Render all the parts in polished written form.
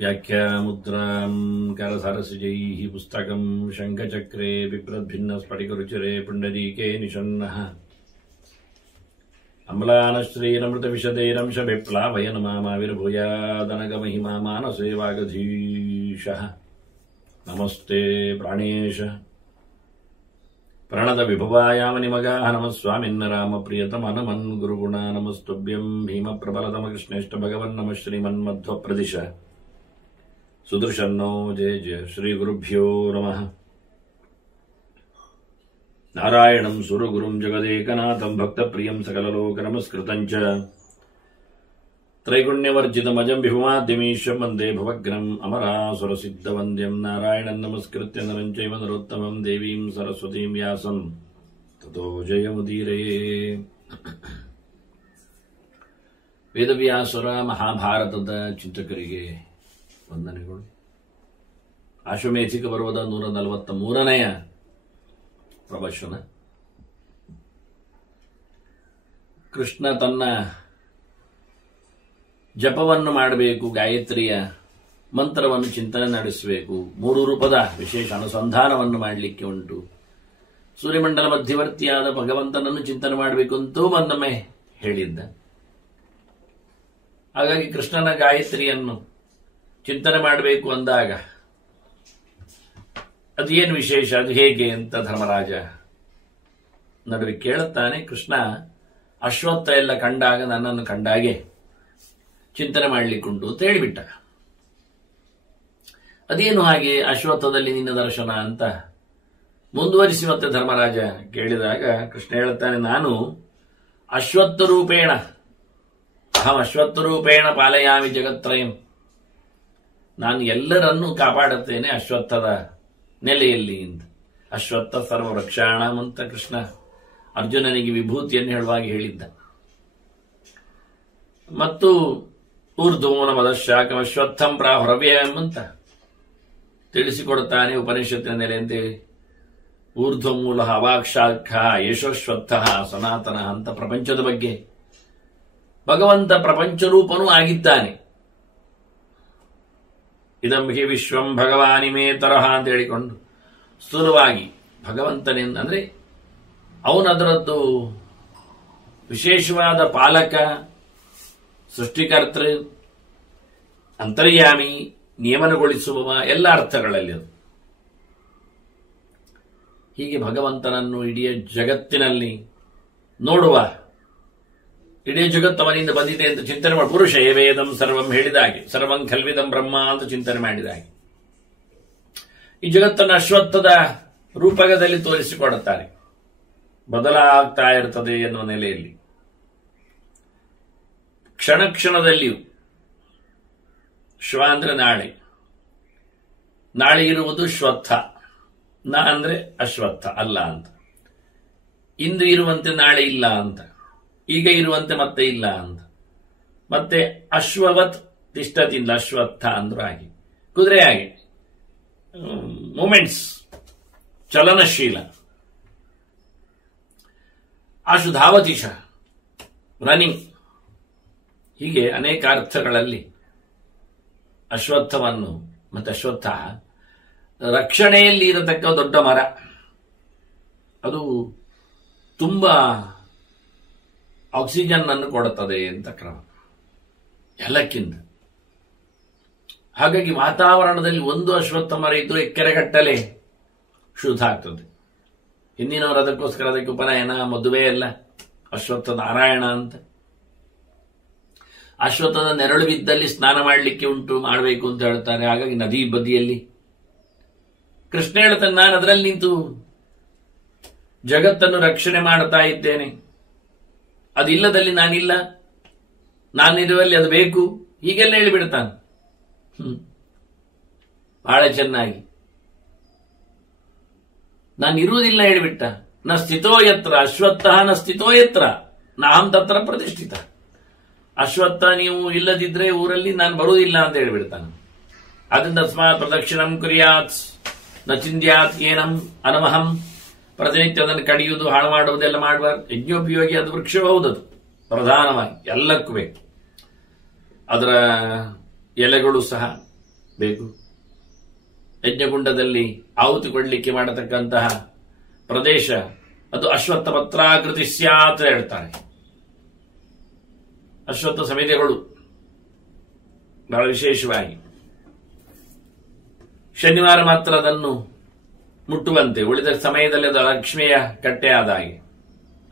व्याख्यामुद्रां करसरसिजैः पुस्तकं शङ्खचक्रे बिभ्रद्भिन्नस्फटिकरुचिरे पुण्डरीके निषण्णः अम्लानश्रीरमृतविशदैरंशविप्लावयन् मामाविर्भूयादनगमहिमा मानसे वागधीशः नमस्ते प्राणेश प्रणतविभवायामनिमगाः नमः स्वामिन् रामप्रियतमनमन् गुरुगुणा नमस्तुभ्यं भीमप्रबलतमकृष्णेष्ट भगवन् नमः श्रीमन्मध्वप्रदिश सुदर्शन्नो जय जय श्रीगुरुभ्यो नमः। नारायणं सुरगुरुं जगदेकनाथं भक्तप्रियं सकललोकनमस्कृतं च त्रैगुण्यवर्जितमजं विभुमाद्यमीशं वन्दे भवग्रम् अमरासुरसिद्धवन्द्यं नारायणं नमस्कृत्य नरं चैव नरोत्तमं देवीं सरस्वतीं व्यासं ततो जयमुदीरये। ವೇದವ್ಯಾಸರ ಮಹಾಭಾರತದ ಚಿಂತಕರಿಗೆ ವಂದನೆಗಳು. ಆಶ್ವಮೇಧಿಕ ಪರ್ವದ 143ನೆಯ ಪ್ರವಚನ. ಕೃಷ್ಣ ತನ್ನ ಜಪವನ್ನು ಮಾಡಬೇಕು, ಗಾಯತ್ರಿಯ ಮಂತ್ರವನ್ನು ಚಿಂತನೆ ನಡೆಸಬೇಕು, 3 ರೂಪದ ವಿಶೇಷ ಅನುಸಂಧಾನವನ್ನು ಮಾಡಲಿಕ್ಕೆ ಉಂಟು, ಸೂರ್ಯಮಂಡಲ ಮಧ್ಯವರ್ತಿಯಾದ ಭಗವಂತನನ್ನು ಚಿಂತನೆ ಮಾಡಬೇಕು ಅಂತೂ ಮತ್ತೊಮ್ಮೆ ಹೇಳಿದ್ದ. ಹಾಗಾಗಿ ಕೃಷ್ಣನ ಗಾಯತ್ರಿಯನ್ನು ಚಿಂತನೆ ಮಾಡಬೇಕು ಅಂದಾಗ ಅದೇನು ವಿಶೇಷ, ಅದು ಹೇಗೆ ಅಂತ ಧರ್ಮರಾಜ ನಡುವೆ ಕೇಳುತ್ತಾನೆ. ಕೃಷ್ಣ ಅಶ್ವತ್ಥ ಎಲ್ಲ ಕಂಡಾಗ ನನ್ನನ್ನು ಕಂಡಾಗೆ ಚಿಂತನೆ ಮಾಡಲಿಕ್ಕುಂಟು ಅಂತ ಹೇಳಿಬಿಟ್ಟ. ಅದೇನು ಹಾಗೆ ಅಶ್ವತ್ಥದಲ್ಲಿ ನಿನ್ನ ದರ್ಶನ ಅಂತ ಮುಂದುವರಿಸಿ ಮತ್ತೆ ಧರ್ಮರಾಜ ಕೇಳಿದಾಗ ಕೃಷ್ಣ ಹೇಳುತ್ತಾನೆ, ನಾನು ಅಶ್ವತ್ಥ ರೂಪೇಣ ಅಹಂ ಅಶ್ವತ್ಥ ರೂಪೇಣ ಪಾಲಯಾಮಿ ಜಗತ್ರಯಂ, ನಾನು ಎಲ್ಲರನ್ನೂ ಕಾಪಾಡುತ್ತೇನೆ ಅಶ್ವತ್ಥದ ನೆಲೆಯಲ್ಲಿ ಅಂತ. ಅಶ್ವತ್ಥ ಸರ್ವರಕ್ಷಾಣಂ ಅಂತ ಕೃಷ್ಣ ಅರ್ಜುನನಿಗೆ ವಿಭೂತಿಯನ್ನು ಹೇಳುವಾಗಿ ಹೇಳಿದ್ದ. ಮತ್ತು ಊರ್ಧ್ವಮೂಲ ಮದಶಾಖಂ ಅಶ್ವತ್ಥಂ ಪ್ರಾಹುರವ್ಯಯಂ ಅಂತ ತಿಳಿಸಿಕೊಡುತ್ತಾನೆ ಉಪನಿಷತ್ತಿನ ನೆಲೆ ಅಂತೇಳಿ. ಊರ್ಧ್ವಮೂಲ ಅವಾಕ್ಷಾಖ ಯಶೋಶ್ವತ್ಥ ಸನಾತನ ಅಂತ ಪ್ರಪಂಚದ ಬಗ್ಗೆ ಭಗವಂತ ಪ್ರಪಂಚರೂಪನೂ ಆಗಿದ್ದಾನೆ. ಇದಂ ಹಿ ವಿಶ್ವಂ ಭಗವಾನಿಮೇ ತರಹ ಅಂತ ಹೇಳಿಕೊಂಡು ಸ್ಥೂಲವಾಗಿ ಭಗವಂತನಿಂದ ಅಂದರೆ ಅವನದರದ್ದು ವಿಶೇಷವಾದ ಪಾಲಕ, ಸೃಷ್ಟಿಕರ್ತೃ, ಅಂತರ್ಯಾಮಿ, ನಿಯಮನಗೊಳಿಸುವ ಎಲ್ಲ ಅರ್ಥಗಳಲ್ಲಿ ಅದು. ಹೀಗೆ ಭಗವಂತನನ್ನು ಇಡೀ ಜಗತ್ತಿನಲ್ಲಿ ನೋಡುವ, ಇಡೀ ಜಗತ್ತು ಅವನಿಂದ ಬಂದಿದೆ ಅಂತ ಚಿಂತನೆ ಮಾಡಿ, ಪುರುಷ ವೇದಂ ಸರ್ವಂ ಹೇಳಿದಾಗೆ, ಸರ್ವಂ ಖಲ್ವಿದಂ ಬ್ರಹ್ಮ ಅಂತ ಚಿಂತನೆ ಮಾಡಿದಾಗೆ ಈ ಜಗತ್ತನ್ನು ಅಶ್ವತ್ಥದ ರೂಪಕದಲ್ಲಿ ತೋರಿಸಿಕೊಡುತ್ತಾರೆ. ಬದಲಾಗ್ತಾ ಇರ್ತದೆ ಎನ್ನುವ ನೆಲೆಯಲ್ಲಿ ಕ್ಷಣ ಕ್ಷಣದಲ್ಲಿಯೂ ಶ್ವ ಅಂದ್ರೆ ನಾಳೆ, ನಾಳೆ ಇರುವುದು ಶ್ವತ್ಥ, ನ ಅಂದ್ರೆ ಅಶ್ವತ್ಥ ಅಲ್ಲ ಅಂತ. ಇಂದು ಇರುವಂತೆ ನಾಳೆ ಇಲ್ಲ ಅಂತ, ಈಗ ಇರುವಂತೆ ಮತ್ತೆ ಇಲ್ಲ ಅಂತ. ಮತ್ತೆ ಅಶ್ವವತ್ ತಿಷ್ಟದಿಂದ ಅಶ್ವತ್ಥ ಅಂದ್ರೂ ಹಾಗೆ, ಕುದುರೆ ಹಾಗೆ ಮೂಮೆಂಟ್ಸ್, ಚಲನಶೀಲ. ಆಶುಧಾವತಿಶ ರನ್ನಿಂಗ್. ಹೀಗೆ ಅನೇಕ ಅರ್ಥಗಳಲ್ಲಿ ಅಶ್ವತ್ಥವನ್ನು ಮತ್ತೆ ಅಶ್ವತ್ಥ ರಕ್ಷಣೆಯಲ್ಲಿ ಇರತಕ್ಕ ದೊಡ್ಡ ಮರ. ಅದು ತುಂಬಾ ಆಕ್ಸಿಜನ್ ಅನ್ನು ಕೊಡುತ್ತದೆ ಅಂತ ಕ್ರಮ ಎಲ್ಲಕ್ಕಿಂತ. ಹಾಗಾಗಿ ವಾತಾವರಣದಲ್ಲಿ ಒಂದು ಅಶ್ವತ್ಥ ಮರ ಇದ್ದು ಎಕರೆಗಟ್ಟಲೆ ಶುದ್ಧ ಆಗ್ತದೆ. ಹಿಂದಿನವರು ಅದಕ್ಕೋಸ್ಕರ ಅದಕ್ಕೆ ಉಪನಯನ, ಮದುವೆ ಎಲ್ಲ ಅಶ್ವತ್ಥ ನಾರಾಯಣ ಅಂತ. ಅಶ್ವತ್ಥದ ನೆರಳು ಬಿದ್ದಲ್ಲಿ ಸ್ನಾನ ಮಾಡಲಿಕ್ಕೆ ಉಂಟು, ಮಾಡಬೇಕು ಅಂತ ಹೇಳ್ತಾರೆ. ಹಾಗಾಗಿ ನದಿ ಬದಿಯಲ್ಲಿ ಕೃಷ್ಣ ಹೇಳ್ತಾನೆ, ನಾನು ಅದರಲ್ಲಿ ನಿಂತು ಜಗತ್ತನ್ನು ರಕ್ಷಣೆ ಮಾಡ್ತಾ ಇದ್ದೇನೆ, ಅದಿಲ್ಲದಲ್ಲಿ ನಾನಿಲ್ಲ, ನಾನಿರುವಲ್ಲಿ ಅದು ಬೇಕು, ಹೀಗೆಲ್ಲ ಹೇಳಿಬಿಡ್ತಾನೆ. ಬಹಳ ಚೆನ್ನಾಗಿ ನಾನಿರುವುದಿಲ್ಲ ಹೇಳಿಬಿಟ್ಟ. ನ ಸ್ಥಿತೋ ಯತ್ರ ಅಶ್ವತ್ಥ ನ ಸ್ಥಿತೋ ಯತ್ರ ನಾಹಂ ತತ್ರ ಪ್ರತಿಷ್ಠಿತ. ಅಶ್ವತ್ಥ ನೀವು ಇಲ್ಲದಿದ್ರೆ ಊರಲ್ಲಿ ನಾನು ಬರುವುದಿಲ್ಲ ಅಂತ ಹೇಳಿಬಿಡ್ತಾನೆ. ಅದರಿಂದ ಅಸ್ಮಾತ್ ಪ್ರದಕ್ಷಿಣಂ ಕುರ್ಯಾತ್ ನ ಚಿಂದ್ಯಾತ್ ಏನಂ ಅನಮಹಂ. ಪ್ರತಿನಿತ್ಯ ಅದನ್ನು ಕಡಿಯುವುದು, ಹಾಳು ಮಾಡುವುದೆಲ್ಲ ಮಾಡಬಾರ್ದು. ಯಜ್ಞೋಪಯೋಗಿ ಅದು ವೃಕ್ಷ ಹೌದದು, ಪ್ರಧಾನವಾಗಿ ಎಲ್ಲಕ್ಕೂ ಬೇಕು. ಅದರ ಎಲೆಗಳು ಸಹ ಬೇಕು. ಯಜ್ಞಗುಂಡದಲ್ಲಿ ಆಹುತಿ ಕೊಡಲಿಕ್ಕೆ ಮಾಡತಕ್ಕಂತಹ ಪ್ರದೇಶ ಅದು ಅಶ್ವತ್ಥ ಪತ್ರಾಕೃತಿ ಸ್ಯಾತ್ ಹೇಳ್ತಾರೆ. ಅಶ್ವತ್ಥ ಸಮಿತಿಗಳು ಬಹಳ ವಿಶೇಷವಾಗಿ ಶನಿವಾರ ಮಾತ್ರ ಅದನ್ನು ಮುಟ್ಟುವಂತೆ, ಉಳಿದ ಸಮಯದಲ್ಲಿ ಅದು ಲಕ್ಷ್ಮಿಯ ಕಟ್ಟೆ ಆದ ಹಾಗೆ,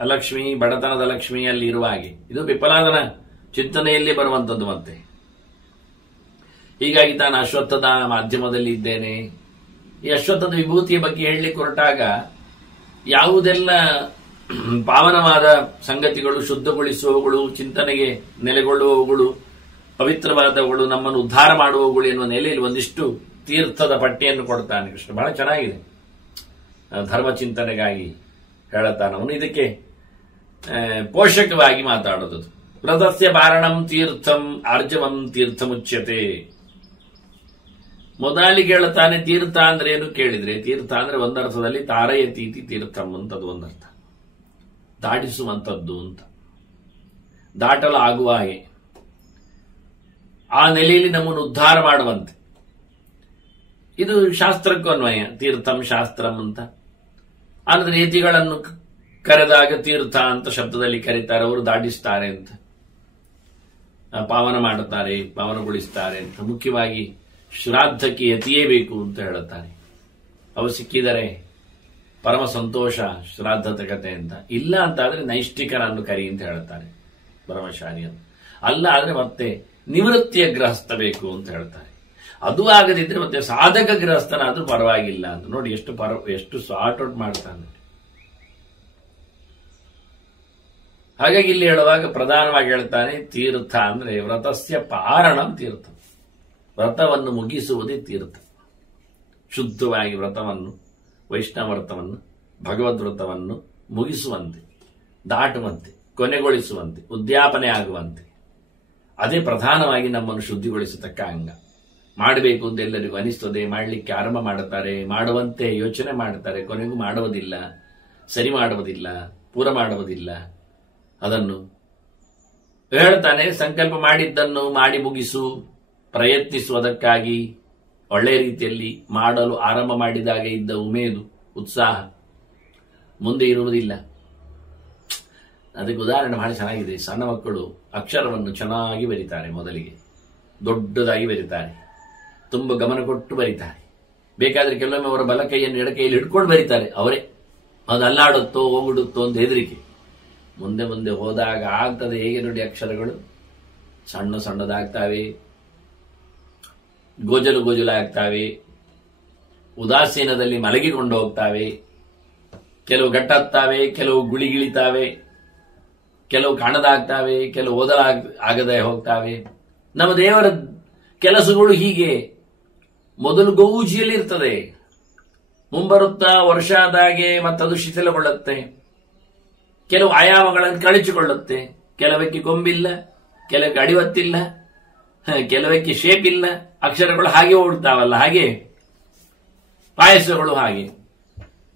ಅಲಕ್ಷ್ಮಿ ಬಡತನದ ಲಕ್ಷ್ಮಿಯಲ್ಲಿ ಇರುವ ಹಾಗೆ. ಇದು ವಿಫಲಾದನ ಚಿಂತನೆಯಲ್ಲಿ ಬರುವಂಥದ್ದು. ಮತ್ತೆ ಹೀಗಾಗಿ ತಾನು ಅಶ್ವತ್ಥದ ಮಾಧ್ಯಮದಲ್ಲಿ ಇದ್ದೇನೆ. ಈ ಅಶ್ವತ್ಥದ ವಿಭೂತಿಯ ಬಗ್ಗೆ ಹೇಳಲಿಕ್ಕೆ ಹೊರಟಾಗ ಯಾವುದೆಲ್ಲ ಪಾವನವಾದ ಸಂಗತಿಗಳು, ಶುದ್ಧಗೊಳಿಸುವವುಗಳು, ಚಿಂತನೆಗೆ ನೆಲೆಗೊಳ್ಳುವವುಗಳು, ಪವಿತ್ರವಾದವುಗಳು, ನಮ್ಮನ್ನು ಉದ್ಧಾರ ಮಾಡುವವುಗಳು ಎನ್ನುವ ನೆಲೆಯಲ್ಲಿ ಒಂದಿಷ್ಟು ತೀರ್ಥದ ಪಟ್ಟಿಯನ್ನು ಕೊಡ್ತಾನೆ ಕೃಷ್ಣ. ಬಹಳ ಚೆನ್ನಾಗಿದೆ. ಧರ್ಮ ಚಿಂತನೆಗಾಗಿ ಹೇಳುತ್ತಾನೆ ಅವನು. ಇದಕ್ಕೆ ಪೋಷಕವಾಗಿ ಮಾತಾಡೋದು. ವ್ರತಸ್ಯ ಪಾರಣಂ ತೀರ್ಥಂ ಆರ್ಜವಂ ತೀರ್ಥಮುಚ್ಯತೆ. ಮೊದಲಿಗೆ ಹೇಳುತ್ತಾನೆ ತೀರ್ಥ ಅಂದ್ರೆ ಏನು ಕೇಳಿದ್ರೆ, ತೀರ್ಥ ಅಂದ್ರೆ ಒಂದರ್ಥದಲ್ಲಿ ತಾರಯತೀತಿ ತೀರ್ಥಂ ಅಂತದ್ದು ಒಂದರ್ಥ, ದಾಟಿಸುವಂಥದ್ದು ಅಂತ, ದಾಟಲು ಆಗುವ ಹಾಗೆ, ಆ ನೆಲೆಯಲ್ಲಿ ನಮ್ಮನ್ನು ಉದ್ಧಾರ ಮಾಡುವಂತೆ. ಇದು ಶಾಸ್ತ್ರಕ್ಕೂ ಅನ್ವಯ. ತೀರ್ಥಂ ಶಾಸ್ತ್ರಂ ಅಂತ ಅಂದ್ರೆ ಯತಿಗಳನ್ನು ಕರೆದಾಗ ತೀರ್ಥ ಅಂತ ಶಬ್ದದಲ್ಲಿ ಕರೀತಾರೆ. ಅವರು ದಾಟಿಸ್ತಾರೆ ಅಂತ, ಪಾವನ ಮಾಡುತ್ತಾರೆ, ಪಾವನಗೊಳಿಸ್ತಾರೆ ಅಂತ. ಮುಖ್ಯವಾಗಿ ಶ್ರಾದ್ದಕ್ಕೆ ಯತಿಯೇ ಬೇಕು ಅಂತ ಹೇಳುತ್ತಾರೆ. ಅವು ಸಿಕ್ಕಿದರೆ ಪರಮ ಸಂತೋಷ ಶ್ರಾದ್ದದ ಕತೆ ಅಂತ. ಇಲ್ಲ ಅಂತ ಆದ್ರೆ ನೈಷ್ಠಿಕರನ್ನು ಕರಿ ಅಂತ ಹೇಳುತ್ತಾರೆ ಬ್ರಹ್ಮಚಾರಿಯನ್ನು. ಅಲ್ಲ ಆದ್ರೆ ಮತ್ತೆ ನಿವೃತ್ತಿಯ ಗೃಹಸ್ಥ ಬೇಕು ಅಂತ ಹೇಳ್ತಾರೆ. ಅದು ಆಗದಿದ್ರೆ ಮತ್ತೆ ಸಾಧಕ ಗೃಹಸ್ಥನಾದ್ರೂ ಪರವಾಗಿಲ್ಲ ಅಂತ. ನೋಡಿ ಎಷ್ಟು ಸಾರ್ಟ್ ಔಟ್ ಮಾಡ್ತಾನೆ. ಹಾಗಾಗಿ ಇಲ್ಲಿ ಹೇಳುವಾಗ ಪ್ರಧಾನವಾಗಿ ಹೇಳ್ತಾನೆ ತೀರ್ಥ ಅಂದ್ರೆ ವ್ರತಸ್ಯ ಪಾರಣಂ ತೀರ್ಥ. ವ್ರತವನ್ನು ಮುಗಿಸುವುದೇ ತೀರ್ಥ. ಶುದ್ಧವಾಗಿ ವ್ರತವನ್ನು, ವೈಷ್ಣವ ವ್ರತವನ್ನು, ಭಗವದ್ ವ್ರತವನ್ನು ಮುಗಿಸುವಂತೆ, ದಾಟುವಂತೆ, ಕೊನೆಗೊಳಿಸುವಂತೆ, ಉದ್ಯಾಪನೆ ಆಗುವಂತೆ, ಅದೇ ಪ್ರಧಾನವಾಗಿ ನಮ್ಮನ್ನು ಶುದ್ಧಿಗೊಳಿಸತಕ್ಕ ಅಂಗ. ಮಾಡಬೇಕು ಅಂತ ಎಲ್ಲರಿಗೂ ಅನಿಸ್ತದೆ, ಮಾಡಲಿಕ್ಕೆ ಆರಂಭ ಮಾಡುತ್ತಾರೆ, ಮಾಡುವಂತೆ ಯೋಚನೆ ಮಾಡುತ್ತಾರೆ, ಕೊನೆಗೂ ಮಾಡುವುದಿಲ್ಲ, ಸರಿ ಮಾಡುವುದಿಲ್ಲ, ಪೂರ ಮಾಡುವುದಿಲ್ಲ. ಅದನ್ನು ಹೇಳ್ತಾನೆ, ಸಂಕಲ್ಪ ಮಾಡಿದ್ದನ್ನು ಮಾಡಿ ಮುಗಿಸು, ಪ್ರಯತ್ನಿಸುವುದಕ್ಕಾಗಿ ಒಳ್ಳೆಯ ರೀತಿಯಲ್ಲಿ ಮಾಡಲು ಆರಂಭ ಮಾಡಿದಾಗ ಇದ್ದ ಉಮೇದು, ಉತ್ಸಾಹ ಮುಂದೆ ಇರುವುದಿಲ್ಲ. ಅದಕ್ಕೆ ಉದಾಹರಣೆ ಬಹಳ ಚೆನ್ನಾಗಿದೆ. ಸಣ್ಣ ಮಕ್ಕಳು ಅಕ್ಷರವನ್ನು ಚೆನ್ನಾಗಿ ಬರೀತಾರೆ, ಮೊದಲಿಗೆ ದೊಡ್ಡದಾಗಿ ಬರೀತಾರೆ, ತುಂಬ ಗಮನ ಕೊಟ್ಟು ಬರೀತಾರೆ. ಬೇಕಾದ್ರೆ ಕೆಲವೊಮ್ಮೆ ಅವರ ಬಲ ಕೈಯನ್ನು ಎಡ ಕೈಯಲ್ಲಿ ಹಿಡ್ಕೊಂಡು ಬರೀತಾರೆ ಅವರೇ. ಅದು ಅಲ್ಲಾಡುತ್ತೋ ಹೋಗ್ಬಿಡುತ್ತೋ ಅಂತ ಹೆದರಿಕೆ. ಮುಂದೆ ಮುಂದೆ ಹೋದಾಗ ಆಗ್ತದೆ ಹೇಗೆ ನೋಡಿ, ಅಕ್ಷರಗಳು ಸಣ್ಣ ಸಣ್ಣದಾಗ್ತಾವೆ, ಗೋಜಲು ಗೋಜಲಾಗ್ತಾವೆ, ಉದಾಸೀನದಲ್ಲಿ ಮಲಗಿಕೊಂಡು ಹೋಗ್ತಾವೆ, ಕೆಲವು ಗಟ್ಟತ್ತಾವೆ, ಕೆಲವು ಗುಳಿಗಿಳಿತಾವೆ, ಕೆಲವು ಕಾಣದಾಗ್ತಾವೆ, ಕೆಲವು ಆಗದೆ ಹೋಗ್ತಾವೆ. ನಮ್ಮ ದೇವರ ಕೆಲಸಗಳು ಹೀಗೆ ಮೊದಲು ಗೌಜಿಯಲ್ಲಿ ಇರ್ತದೆ, ಮುಂಬರುತ್ತಾ ವರ್ಷ ಆದಾಗೆ ಮತ್ತದು ಶಿಥಿಲಗೊಳ್ಳುತ್ತೆ, ಕೆಲವು ಆಯಾಮಗಳನ್ನು ಕಳಚಿಕೊಳ್ಳುತ್ತೆ. ಕೆಲವಕ್ಕೆ ಕೊಂಬಿಲ್ಲ, ಕೆಲವಕ್ಕೆ ಅಡಿವತ್ತಿಲ್ಲ, ಕೆಲವಕ್ಕೆ ಶೇಪ್ ಇಲ್ಲ. ಅಕ್ಷರಗಳು ಹಾಗೆ ಓಡ್ತಾವಲ್ಲ, ಹಾಗೆ ಪಾಯಸಗಳು ಹಾಗೆ.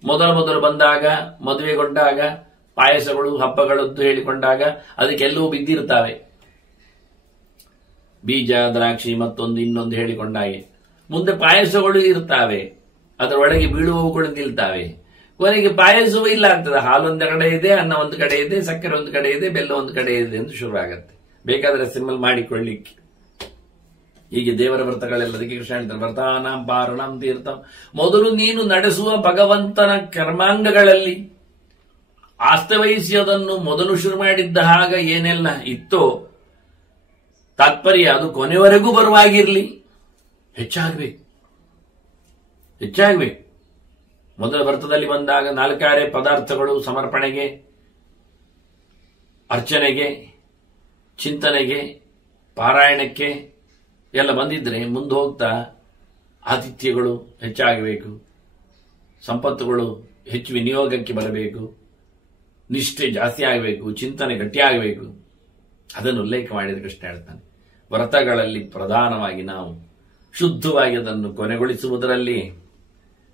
ಮೊದಲು ಬಂದಾಗ, ಮದುವೆಗೊಂಡಾಗ ಪಾಯಸಗಳು ಹಬ್ಬಗಳದ್ದು ಹೇಳಿಕೊಂಡಾಗ ಅದಕ್ಕೆಲ್ಲವೂ ಬಿದ್ದಿರ್ತಾವೆ. ಬೀಜ, ದ್ರಾಕ್ಷಿ, ಮತ್ತೊಂದು ಇನ್ನೊಂದು ಹೇಳಿಕೊಂಡಾಗೆ ಮುಂದೆ ಪಾಯಸಗಳು ಇರ್ತಾವೆ, ಅದರೊಳಗೆ ಬೀಳುವವುಗಳು ನಿಲ್ತಾವೆ. ಕೊನೆಗೆ ಪಾಯಸವೂ ಇಲ್ಲ ಆಗ್ತದೆ. ಹಾಲು ಒಂದು ಕಡೆ ಇದೆ, ಅನ್ನ ಒಂದು ಕಡೆ ಇದೆ, ಸಕ್ಕರೆ ಒಂದು ಕಡೆ ಇದೆ, ಬೆಲ್ಲ ಒಂದು ಕಡೆ ಇದೆ ಎಂದು ಶುರು ಆಗತ್ತೆ. ಬೇಕಾದ್ರೆ ಸಿಂಬಲ್ ಮಾಡಿಕೊಳ್ಳಿಕ್ಕೆ. ಹೀಗೆ ದೇವರ ವ್ರತಗಳೆಲ್ಲದಕ್ಕೆ ಕೃಷ್ಣ ಹೇಳ್ತಾರೆ ವ್ರತಾನಾಂ ಪಾರಣಂ ತೀರ್ಥಂ. ಮೊದಲು ನೀನು ನಡೆಸುವ ಭಗವಂತನ ಕರ್ಮಾಂಗಗಳಲ್ಲಿ ಆಸ್ತವಹಿಸಿ ಅದನ್ನು ಮೊದಲು ಶುರು ಮಾಡಿದ್ದ ಹಾಗ ಏನೆಲ್ಲ ಇತ್ತೋ ತಾತ್ಪರ್ಯ ಅದು ಕೊನೆವರೆಗೂ ಬರುವಾಗಿರ್ಲಿ. ಹೆಚ್ಚಾಗಬೇಕು. ಮೊದಲ ವ್ರತದಲ್ಲಿ ಬಂದಾಗ 4 ಪದಾರ್ಥಗಳು ಸಮರ್ಪಣೆಗೆ, ಅರ್ಚನೆಗೆ, ಚಿಂತನೆಗೆ, ಪಾರಾಯಣಕ್ಕೆ ಎಲ್ಲ ಬಂದಿದ್ರೆ ಮುಂದೆ ಹೋಗ್ತಾ ಆತಿಥ್ಯಗಳು ಹೆಚ್ಚಾಗಬೇಕು, ಸಂಪತ್ತುಗಳು ಹೆಚ್ಚು ವಿನಿಯೋಗಕ್ಕೆ ಬರಬೇಕು, ನಿಷ್ಠೆ ಜಾಸ್ತಿ ಆಗಬೇಕು, ಚಿಂತನೆ ಗಟ್ಟಿಯಾಗಬೇಕು. ಅದನ್ನು ಉಲ್ಲೇಖ ಮಾಡಿದ ಕೃಷ್ಣ ಹೇಳ್ತಾನೆ ವ್ರತಗಳಲ್ಲಿ ಪ್ರಧಾನವಾಗಿ ನಾವು ಶುದ್ಧವಾಗಿ ಅದನ್ನು ಕೊನೆಗೊಳಿಸುವುದರಲ್ಲಿ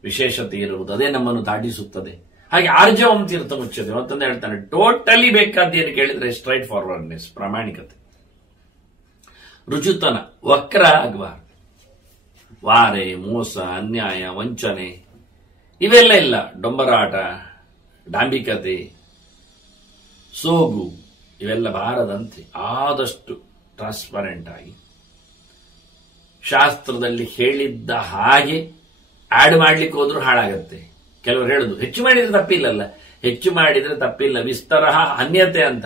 ವಿಶೇಷತೆ ಇರುವುದು, ಅದೇ ನಮ್ಮನ್ನು ದಾಟಿಸುತ್ತದೆ. ಹಾಗೆ ಆರ್ಜವಂ ತೀರ್ಥ ಮುಚ್ಚದೆ. ಮತ್ತೊಂದು ಹೇಳ್ತಾನೆ ಟೋಟಲಿ ಬೇಕಾದ್ದೇನು ಕೇಳಿದ್ರೆ ಸ್ಟ್ರೈಟ್ ಫಾರ್ವರ್ಡ್ನೆಸ್, ಪ್ರಾಮಾಣಿಕತೆ, ರುಜುತನ, ವಕ್ರ ಆಗಬಾರದು. ವಾರೆ, ಮೋಸ, ಅನ್ಯಾಯ, ವಂಚನೆ ಇವೆಲ್ಲ ಇಲ್ಲ. ಡೊಂಬರಾಟ, ಡಾಂಬಿಕತೆ, ಸೋಗು ಇವೆಲ್ಲ ಬಾರದಂತೆ ಆದಷ್ಟು ಟ್ರಾನ್ಸ್ಪರೆಂಟ್ ಆಗಿ ಶಾಸ್ತ್ರದಲ್ಲಿ ಹೇಳಿದ್ದ ಹಾಗೆ ಆಡ್ ಮಾಡ್ಲಿಕ್ಕೆ ಹೋದ್ರೂ ಹಾಳಾಗತ್ತೆ. ಕೆಲವರು ಹೇಳುದು ಹೆಚ್ಚು ಮಾಡಿದ್ರೆ ತಪ್ಪಿಲ್ಲಲ್ಲ, ಹೆಚ್ಚು ಮಾಡಿದ್ರೆ ತಪ್ಪಿಲ್ಲ, ವಿಸ್ತರ ಅನ್ಯತೆ ಅಂತ.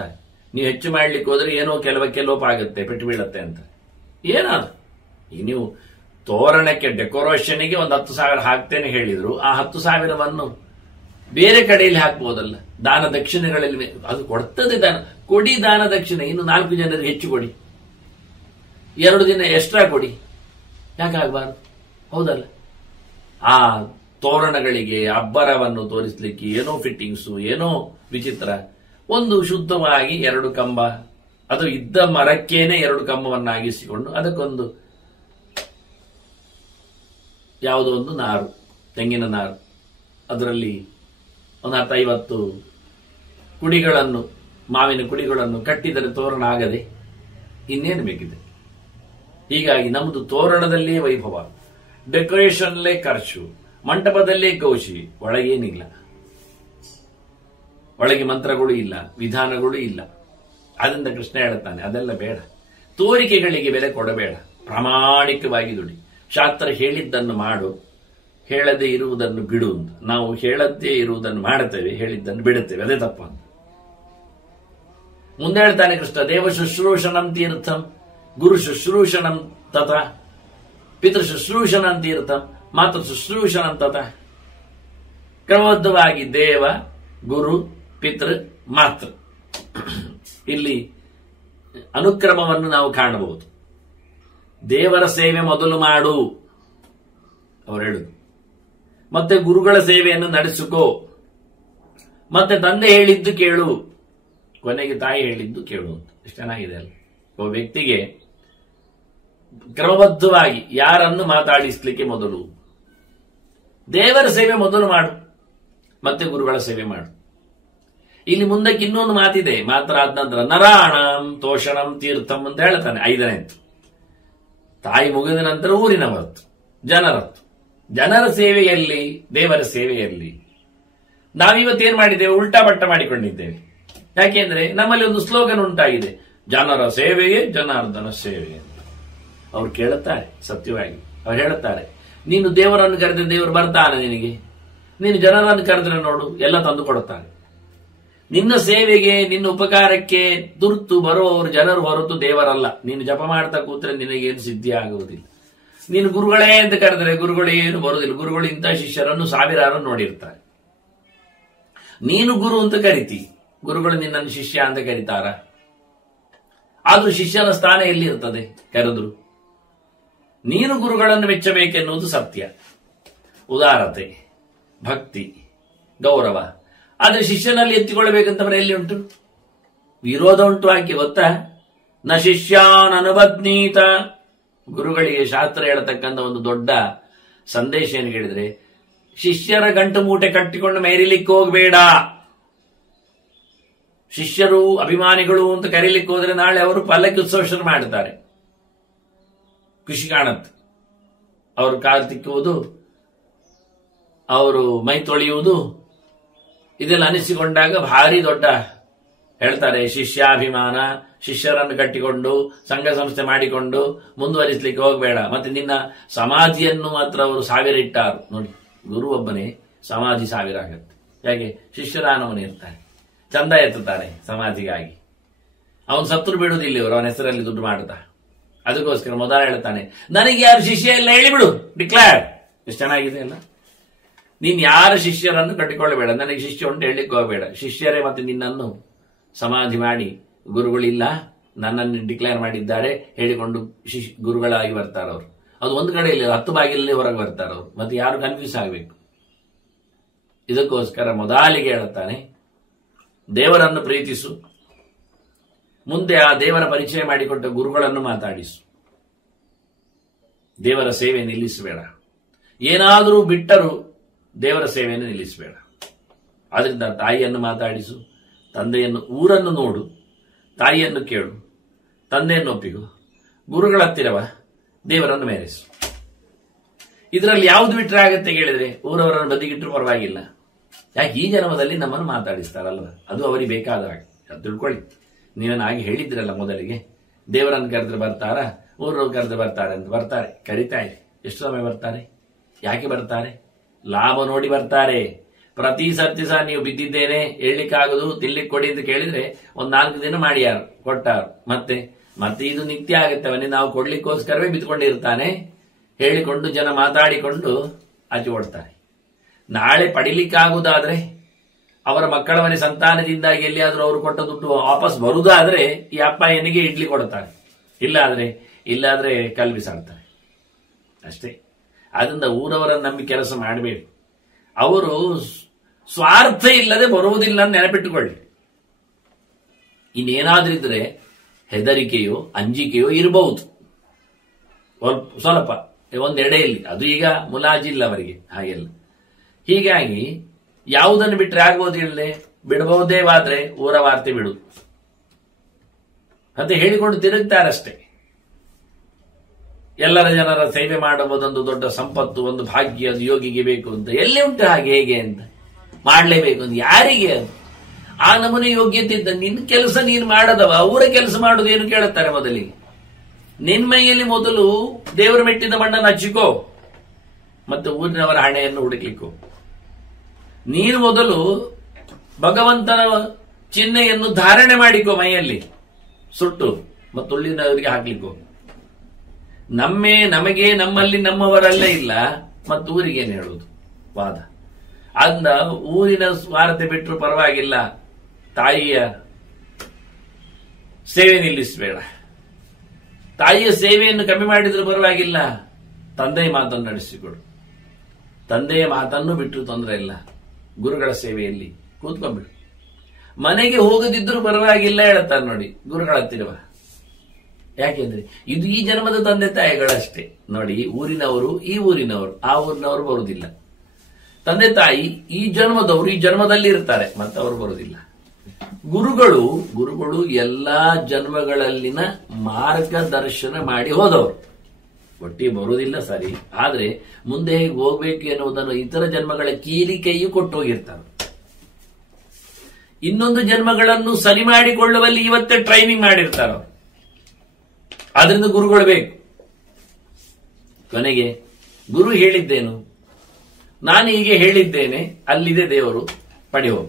ನೀವು ಹೆಚ್ಚು ಮಾಡ್ಲಿಕ್ಕೆ ಹೋದ್ರೆ ಏನೋ ಕೆಲವಕ್ಕೆ ಲೋಪ ಆಗುತ್ತೆ, ಪೆಟ್ಟು ಬೀಳತ್ತೆ ಅಂತ. ಏನಾದ್ರು ಈಗ ನೀವು ತೋರಣಕ್ಕೆ ಡೆಕೋರೇಷನ್ಗೆ ಒಂದು 10,000 ಹಾಕ್ತೇನೆ ಹೇಳಿದ್ರು, ಆ 10,000ವನ್ನು ಬೇರೆ ಕಡೆಯಲ್ಲಿ ಹಾಕ್ಬೋದಲ್ಲ. ದಾನ ದಕ್ಷಿಣೆಗಳಲ್ಲಿ ಅದು ಕೊಡ್ತದೆ, ದಾನ ಕೊಡಿ, ದಾನ ದಕ್ಷಿಣೆ. ಇನ್ನು 4 ಜನರಿಗೆ ಹೆಚ್ಚು ಕೊಡಿ, 2 ದಿನ ಎಕ್ಸ್ಟ್ರಾ ಕೊಡಿ, ಯಾಕಾಗಬಾರದು? ಹೌದಲ್ಲ? ಆ ತೋರಣಗಳಿಗೆ ಅಬ್ಬರವನ್ನು ತೋರಿಸಲಿಕ್ಕೆ ಏನೋ ಫಿಟ್ಟಿಂಗ್ಸು, ಏನೋ ವಿಚಿತ್ರ. ಒಂದು ಶುದ್ಧವಾಗಿ 2 ಕಂಬ, ಅದು ಇದ್ದ ಮರಕ್ಕೇನೆ 2 ಕಂಬವನ್ನಾಗಿಸಿಕೊಂಡು ಅದಕ್ಕೊಂದು ಯಾವುದೋ ಒಂದು ನಾರು, ತೆಂಗಿನ ನಾರು, ಅದರಲ್ಲಿ ಒಂದು 10-50 ಕುಡಿಗಳನ್ನು, ಮಾವಿನ ಕುಡಿಗಳನ್ನು ಕಟ್ಟಿದರೆ ತೋರಣ ಆಗದೆ ಇನ್ನೇನು ಬೇಕಿದೆ. ಹೀಗಾಗಿ ನಮ್ಮದು ತೋರಣದಲ್ಲೇ ವೈಭವ, ಡೆಕೋರೇಷನ್ಲೇ ಖರ್ಚು, ಮಂಟಪದಲ್ಲೇ ಕೌಶಿ, ಒಳಗೇನಿಲ್ಲ. ಒಳಗೆ ಮಂತ್ರಗಳು ಇಲ್ಲ, ವಿಧಾನಗಳು ಇಲ್ಲ. ಅದರಿಂದ ಕೃಷ್ಣ ಹೇಳುತ್ತಾನೆ ಅದೆಲ್ಲ ಬೇಡ. ತೋರಿಕೆಗಳಿಗೆ ಬೆಲೆ ಕೊಡಬೇಡ, ಪ್ರಾಮಾಣಿಕವಾಗಿ ದುಡಿ. ಶಾಸ್ತ್ರ ಹೇಳಿದ್ದನ್ನು ಮಾಡು, ಹೇಳದೇ ಇರುವುದನ್ನು ಬಿಡು ಅಂತ. ನಾವು ಹೇಳದೇ ಇರುವುದನ್ನು ಮಾಡುತ್ತೇವೆ, ಹೇಳಿದ್ದನ್ನು ಬಿಡುತ್ತೇವೆ, ಅದೇ ತಪ್ಪ ಅಂತ. ಮುಂದೆ ಹೇಳ್ತಾನೆ ಕೃಷ್ಣ, ದೇವ ಶುಶ್ರೂಷಣಂ ತೀರ್ಥಂ, ಗುರು ಶುಶ್ರೂಷಣಂ ತಥಾ, ಪಿತೃ ಶುಶ್ರೂಷಣಂ ತೀರ್ಥಂ, ಮಾತೃ ಶುಶ್ರೂಷಣಂ ತಥಾ. ಕ್ರಮಬದ್ಧವಾಗಿ ದೇವ, ಗುರು, ಪಿತೃ, ಮಾತೃ, ಇಲ್ಲಿ ಅನುಕ್ರಮವನ್ನು ನಾವು ಕಾಣಬಹುದು. ದೇವರ ಸೇವೆ ಮೊದಲು ಮಾಡು ಅವರು ಹೇಳುದು, ಮತ್ತೆ ಗುರುಗಳ ಸೇವೆಯನ್ನು ನಡೆಸಿಕೋ, ಮತ್ತೆ ತಂದೆ ಹೇಳಿದ್ದು ಕೇಳು, ಕೊನೆಗೆ ತಾಯಿ ಹೇಳಿದ್ದು ಕೇಳು ಅಂತ. ಎಷ್ಟು ಚೆನ್ನಾಗಿದೆ ಅಲ್ಲ? ಒಬ್ಬ ವ್ಯಕ್ತಿಗೆ ಕ್ರಮಬದ್ಧವಾಗಿ ಯಾರನ್ನು ಮಾತಾಡಿಸ್ಲಿಕ್ಕೆ ಮೊದಲು ದೇವರ ಸೇವೆ ಮೊದಲು ಮಾಡು, ಮತ್ತೆ ಗುರುಗಳ ಸೇವೆ ಮಾಡು. ಇಲ್ಲಿ ಮುಂದಕ್ಕೆ ಇನ್ನೊಂದು ಮಾತಿದೆ, ಮಾತ್ರ ಆದ ನಂತರ ನರಾಣಂ ತೋಷಣಂ ತೀರ್ಥಂ ಅಂತ ಹೇಳ್ತಾನೆ. 5ನೇದ್ದು ತಾಯಿ ಮುಗಿದ ನಂತರ ಊರಿನವರತ್ತು, ಜನರತ್ತು. ಜನರ ಸೇವೆಯಲ್ಲಿ, ದೇವರ ಸೇವೆಯಲ್ಲಿ ನಾವಿವತ್ತೇನ್ ಮಾಡಿದ್ದೇವೆ? ಉಲ್ಟಾ ಬಟ್ಟ ಮಾಡಿಕೊಂಡಿದ್ದೇವೆ. ಯಾಕೆಂದ್ರೆ ನಮ್ಮಲ್ಲಿ ಒಂದು ಸ್ಲೋಗನ್ ಉಂಟಾಗಿದೆ, ಜನರ ಸೇವೆಯೇ ಜನಾರ್ದನ ಸೇವೆ ಅಂತ. ಅವ್ರು ಕೇಳುತ್ತಾರೆ ಸತ್ಯವಾಗಿ, ಅವ್ರು ಹೇಳುತ್ತಾರೆ, ನೀನು ದೇವರನ್ನು ಕರೆದ್ರೆ ದೇವರು ಬರ್ತಾನೆ ನಿನಗೆ, ನೀನು ಜನರನ್ನು ಕರೆದ್ರೆ ನೋಡು ಎಲ್ಲ ತಂದು ಕೊಡುತ್ತಾರೆ. ನಿನ್ನ ಸೇವೆಗೆ, ನಿನ್ನ ಉಪಕಾರಕ್ಕೆ ತುರ್ತು ಬರುವವರು ಜನರು ಹೊರತು ದೇವರಲ್ಲ. ನೀನು ಜಪ ಮಾಡ್ತಾ ಕೂತ್ರೆ ನಿನಗೇನು ಸಿದ್ಧಿ ಆಗುವುದಿಲ್ಲ. ನೀನು ಗುರುಗಳೇ ಅಂತ ಕರೆದ್ರೆ ಗುರುಗಳು ಏನು ಬರುವುದಿಲ್ಲ. ಗುರುಗಳು ಇಂಥ ಶಿಷ್ಯರನ್ನು ಸಾವಿರಾರು ನೋಡಿರ್ತಾರೆ. ನೀನು ಗುರು ಅಂತ ಕರಿತಿ, ಗುರುಗಳು ನಿನ್ನನ್ನು ಶಿಷ್ಯ ಅಂತ ಕರೀತಾರ? ಆದ್ರೂ ಶಿಷ್ಯನ ಸ್ಥಾನ ಎಲ್ಲಿ ಇರ್ತದೆ ಕರೆದ್ರು? ನೀನು ಗುರುಗಳನ್ನು ಮೆಚ್ಚಬೇಕೆನ್ನುವುದು ಸತ್ಯ. ಉದಾರತೆ, ಭಕ್ತಿ, ಗೌರವ. ಆದ್ರೆ ಶಿಷ್ಯನಲ್ಲಿ ಎತ್ತಿಕೊಳ್ಳಬೇಕಂತವರೆ ಎಲ್ಲಿ ಉಂಟು? ವಿರೋಧ ಉಂಟು. ಹಾಕಿ ಗೊತ್ತಾ? ನ ಶಿಷ್ಯಾನ್ ಅನುಬದ್ನೀತ. ಗುರುಗಳಿಗೆ ಶಾಸ್ತ್ರ ಹೇಳತಕ್ಕಂಥ ಒಂದು ದೊಡ್ಡ ಸಂದೇಶ ಏನು ಹೇಳಿದ್ರೆ, ಶಿಷ್ಯರ ಗಂಟು ಮೂಟೆ ಕಟ್ಟಿಕೊಂಡು ಮೇರಿಲಿಕ್ಕೆ ಹೋಗಬೇಡ. ಶಿಷ್ಯರು ಅಭಿಮಾನಿಗಳು ಅಂತ ಕರೀಲಿಕ್ಕೆ ಹೋದ್ರೆ ನಾಳೆ ಅವರು ಪಲ್ಲಕ್ಕಿ ಉತ್ಸವ ಶುರು ಮಾಡುತ್ತಾರೆ. ಖುಷಿ ಕಾಣುತ್ತೆ. ಅವರು ಕಾಲು ತಿಕ್ಕುವುದು, ಅವರು ಮೈ ತೊಳೆಯುವುದು, ಇದೆಲ್ಲ ಅನಿಸಿಕೊಂಡಾಗ ಭಾರಿ ದೊಡ್ಡ ಹೇಳ್ತಾರೆ ಶಿಷ್ಯಾಭಿಮಾನ. ಶಿಷ್ಯರನ್ನು ಕಟ್ಟಿಕೊಂಡು ಸಂಘ ಸಂಸ್ಥೆ ಮಾಡಿಕೊಂಡು ಮುಂದುವರಿಸಲಿಕ್ಕೆ ಹೋಗಬೇಡ. ಮತ್ತೆ ನಿನ್ನ ಸಮಾಧಿಯನ್ನು ಮಾತ್ರ ಅವರು 1000 ಇಟ್ಟಾರು ನೋಡಿ. ಗುರು ಒಬ್ಬನೇ, ಸಮಾಧಿ 1000 ಆಗತ್ತೆ. ಯಾಕೆ? ಶಿಷ್ಯರಾನವನು ಇರ್ತಾನೆ, ಚಂದ ಎತ್ತುತ್ತಾನೆ ಸಮಾಧಿಗಾಗಿ. ಅವನು ಸತ್ರು ಬಿಡುವುದಿಲ್ಲ ಇವರು, ಅವನ ಹೆಸರಲ್ಲಿ ದುಡ್ಡು ಮಾಡುತ್ತಾ. ಅದಕ್ಕೋಸ್ಕರ ಮೊದಲ ಹೇಳ್ತಾನೆ, ನನಗೆ ಯಾರು ಶಿಷ್ಯ ಎಲ್ಲ ಹೇಳಿಬಿಡು, ಡಿಕ್ಲೇರ್. ಎಷ್ಟು ಚೆನ್ನಾಗಿದೆ ಅಲ್ಲ? ನೀನ್ ಯಾರ ಶಿಷ್ಯರನ್ನು ಕಟ್ಟಿಕೊಳ್ಳಬೇಡ, ನನಗೆ ಶಿಷ್ಯ ಉಂಟು ಹೇಳಲಿಕ್ಕೆ ಹೋಗಬೇಡ. ಶಿಷ್ಯರೇ ಮತ್ತೆ ನಿನ್ನನ್ನು ಸಮಾಧಿ ಮಾಡಿ, ಗುರುಗಳಿಲ್ಲ ನನ್ನನ್ನು ಡಿಕ್ಲೇರ್ ಮಾಡಿದ್ದಾರೆ ಹೇಳಿಕೊಂಡು ಗುರುಗಳಾಗಿ ಬರ್ತಾರೆ ಅವರು. ಅದು ಒಂದು ಕಡೆ ಇಲ್ಲ, 10 ಬಾಗಿಲಲ್ಲಿ ಹೊರಗೆ ಬರ್ತಾರೆ ಅವರು. ಮತ್ತೆ ಯಾರು ಕನ್ಫ್ಯೂಸ್ ಆಗಬೇಕು? ಇದಕ್ಕೋಸ್ಕರ ಮೊದಲಿಗೆ ಹೇಳುತ್ತಾನೆ, ದೇವರನ್ನು ಪ್ರೀತಿಸು, ಮುಂದೆ ಆ ದೇವರ ಪರಿಚಯ ಮಾಡಿಕೊಟ್ಟ ಗುರುಗಳನ್ನು ಮಾತಾಡಿಸು. ದೇವರ ಸೇವೆ ನಿಲ್ಲಿಸಬೇಡ. ಏನಾದರೂ ಬಿಟ್ಟರೂ ದೇವರ ಸೇವೆಯನ್ನು ನಿಲ್ಲಿಸಬೇಡ. ಆದ್ರಿಂದ ತಾಯಿಯನ್ನು ಮಾತಾಡಿಸು, ತಂದೆಯನ್ನು, ಊರನ್ನು ನೋಡು, ತಾಯಿಯನ್ನು ಕೇಳು, ತಂದೆಯನ್ನು ಒಪ್ಪಿಗು, ಗುರುಗಳ ಹತ್ತಿರವ, ದೇವರನ್ನು ಮೆರೆಸು. ಇದರಲ್ಲಿ ಯಾವ್ದು ಬಿಟ್ರೆ ಆಗತ್ತೆ ಕೇಳಿದ್ರೆ ಊರವರನ್ನು ಬದಿಗಿಟ್ಟರು ಪರವಾಗಿಲ್ಲ. ಯಾಕೆ ಈ ಜನ್ಮದಲ್ಲಿ ನಮ್ಮನ್ನು ಮಾತಾಡಿಸ್ತಾರಲ್ವ, ಅದು ಅವರಿಗೆ ಬೇಕಾದಾಗ ತಿಳ್ಕೊಳ್ಳಿ. ನೀವೇನು ಹಾಗೆ ಹೇಳಿದ್ರಲ್ಲ ಮೊದಲಿಗೆ, ದೇವರನ್ನು ಕರೆದ್ರೆ ಬರ್ತಾರ, ಊರವ್ರು ಕರೆದ್ರೆ ಬರ್ತಾರೆ ಅಂತ. ಬರ್ತಾರೆ, ಕರಿತಾ ಇರಿ. ಎಷ್ಟು ಸಮಯ ಬರ್ತಾರೆ, ಯಾಕೆ ಬರ್ತಾರೆ? ಲಾಭ ನೋಡಿ ಬರ್ತಾರೆ. ಪ್ರತಿ ಸರ್ತಿ ಸಹ ನೀವು ಬಿದ್ದಿದ್ದೇನೆ, ಹೇಳಲಿಕ್ಕಾಗದು, ತಿನ್ಲಿಕ್ಕೆ ಕೊಡಿ ಅಂತ ಕೇಳಿದ್ರೆ 4 ದಿನ ಮಾಡಿಯಾರು, ಕೊಟ್ಟಾರು. ಮತ್ತೆ ಇದು ನಿತ್ಯ ಆಗತ್ತೆ. ಅವನಿಗೆ ನಾವು ಕೊಡ್ಲಿಕ್ಕೋಸ್ಕರವೇ ಬಿದ್ದುಕೊಂಡಿರ್ತಾನೆ. ಹೇಳಿಕೊಂಡು ಜನ ಮಾತಾಡಿಕೊಂಡು ಆಚೆ ಓಡ್ತಾರೆ. ನಾಳೆ ಪಡಿಲಿಕ್ಕಾಗುವುದಾದ್ರೆ, ಅವರ ಮಕ್ಕಳ ಮನೆ ಸಂತಾನದಿಂದಾಗಿ ಎಲ್ಲಿಯಾದ್ರೂ ಅವರು ಕೊಟ್ಟ ದುಡ್ಡು ವಾಪಸ್ ಬರುವುದಾದ್ರೆ ಈ ಅಪ್ಪ ಏನಿಗೆ ಇಡ್ಲಿ ಕೊಡ್ತಾರೆ, ಇಲ್ಲಾದ್ರೆ ಕಲ್ಬಿಸಾಡ್ತಾರೆ ಅಷ್ಟೇ. ಅದರಿಂದ ಊರವರನ್ನು ನಂಬಿ ಕೆಲಸ ಮಾಡಬೇಡಿ. ಅವರು ಸ್ವಾರ್ಥ ಇಲ್ಲದೆ ಬರುವುದಿಲ್ಲ ಅಂತ ನೆನಪಿಟ್ಟುಕೊಳ್ಳಿ. ಇನ್ನೇನಾದ್ರಿದ್ರೆ ಹೆದರಿಕೆಯೋ ಅಂಜಿಕೆಯೋ ಇರಬಹುದು ಸ್ವಲ್ಪ ಒಂದೆಡೆಯಲ್ಲಿ, ಅದು ಈಗ ಮುಲಾಜಿಲ್ಲ ಅವರಿಗೆ ಹಾಗೆಲ್ಲ. ಹೀಗಾಗಿ ಯಾವುದನ್ನು ಬಿಟ್ಟರೆ ಆಗುವುದಿಲ್ಲ, ಬಿಡಬಹುದೇವಾದ್ರೆ ಊರ ವಾರ್ತೆ ಬಿಡು ಅಂತ ಹೇಳಿಕೊಂಡು ತಿರುಗ್ತಾರಷ್ಟೇ. ಎಲ್ಲರ ಜನರ ಸೇವೆ ಮಾಡುವುದೊಂದು ದೊಡ್ಡ ಸಂಪತ್ತು, ಒಂದು ಭಾಗ್ಯ, ಅದು ಯೋಗಿಗೆ ಬೇಕು ಅಂತ. ಎಲ್ಲಿ ಉಂಟು ಹಾಗೆ, ಹೇಗೆ ಅಂತ ಮಾಡಲೇಬೇಕು ಅಂತ ಯಾರಿಗೆ? ಅದು ಆ ನಮೂನೆ ಯೋಗ್ಯತೆ ಇದ್ದ ನಿನ್ನ ಕೆಲಸ ನೀನು ಮಾಡದವ, ಊರ ಕೆಲಸ ಮಾಡುವುದೇನು ಕೇಳುತ್ತಾರೆ ಮೊದಲಿಗೆ. ನಿನ್ ಮೈಯಲ್ಲಿ ಮೊದಲು ದೇವರ ಮೆಟ್ಟಿದ ಮಣ್ಣನ್ನು ಹಚ್ಚಿಕೋ, ಮತ್ತೆ ಊರಿನವರ ಹಣೆಯನ್ನು ಹುಡುಕ್ಲಿಕ್ಕೋ. ನೀನು ಮೊದಲು ಭಗವಂತನ ಚಿಹ್ನೆಯನ್ನು ಧಾರಣೆ ಮಾಡಿಕೋ ಮೈಯಲ್ಲಿ ಸುಟ್ಟು, ಮತ್ತು ಉಳ್ಳಿನವರಿಗೆ ಹಾಕ್ಲಿಕ್ಕೋ. ನಮಗೆ ನಮ್ಮಲ್ಲಿ ನಮ್ಮವರಲ್ಲೇ ಇಲ್ಲ, ಮತ್ತು ಊರಿಗೇನು ಹೇಳುವುದು ವಾದ. ಅಂದ ಊರಿನ ಸ್ವಾರ್ಥ ಬಿಟ್ಟರು ಪರವಾಗಿಲ್ಲ, ತಾಯಿಯ ಸೇವೆ ನಿಲ್ಲಿಸಬೇಡ. ತಾಯಿಯ ಸೇವೆಯನ್ನು ಕಮ್ಮಿ ಮಾಡಿದ್ರು ಪರವಾಗಿಲ್ಲ, ತಂದೆಯ ಮಾತನ್ನು ನಡೆಸಿಕೊಡು. ತಂದೆಯ ಮಾತನ್ನು ಬಿಟ್ಟರು ತೊಂದರೆ ಇಲ್ಲ, ಗುರುಗಳ ಸೇವೆಯಲ್ಲಿ ಕೂತ್ಕೊಂಡ್ಬಿಡು. ಮನೆಗೆ ಹೋಗದಿದ್ರು ಪರವಾಗಿಲ್ಲ ಹೇಳ್ತಾರೆ ನೋಡಿ, ಗುರುಗಳ ಹತ್ತಿರ. ಯಾಕೆಂದ್ರೆ ಇದು ಈ ಜನ್ಮದ ತಂದೆ ತಾಯಿಗಳಷ್ಟೇ ನೋಡಿ. ಊರಿನವರು ಈ ಊರಿನವರು, ಆ ಊರಿನವರು ಬರುವುದಿಲ್ಲ. ತಂದೆ ತಾಯಿ ಈ ಜನ್ಮದವರು ಈ ಜನ್ಮದಲ್ಲಿ ಇರ್ತಾರೆ, ಮತ್ತವರು ಬರುವುದಿಲ್ಲ. ಗುರುಗಳು ಎಲ್ಲಾ ಜನ್ಮಗಳಲ್ಲಿನ ಮಾರ್ಗದರ್ಶನ ಮಾಡಿ ಹೋದವರು, ಒಟ್ಟಿಗೆ ಬರುವುದಿಲ್ಲ ಸರಿ, ಆದ್ರೆ ಮುಂದೆ ಹೇಗೆ ಹೋಗ್ಬೇಕು ಎನ್ನುವುದನ್ನು ಇತರ ಜನ್ಮಗಳ ಕೀಲಿಕೆಯೂ ಕೊಟ್ಟು ಹೋಗಿರ್ತಾರೆ. ಇನ್ನೊಂದು ಜನ್ಮಗಳನ್ನು ಸರಿ ಮಾಡಿಕೊಳ್ಳುವಲ್ಲಿ ಇವತ್ತೇ ಟ್ರೈನಿಂಗ್ ಮಾಡಿರ್ತಾರೆ. ಆದ್ರಿಂದ ಗುರುಗಳು ಬೇಕು. ಕೊನೆಗೆ ಗುರು ಹೇಳಿದ್ದೇನು, ನಾನು ಹೀಗೆ ಹೇಳಿದ್ದೇನೆ, ಅಲ್ಲಿದೆ ದೇವರು, ಪಡೆಯುವ.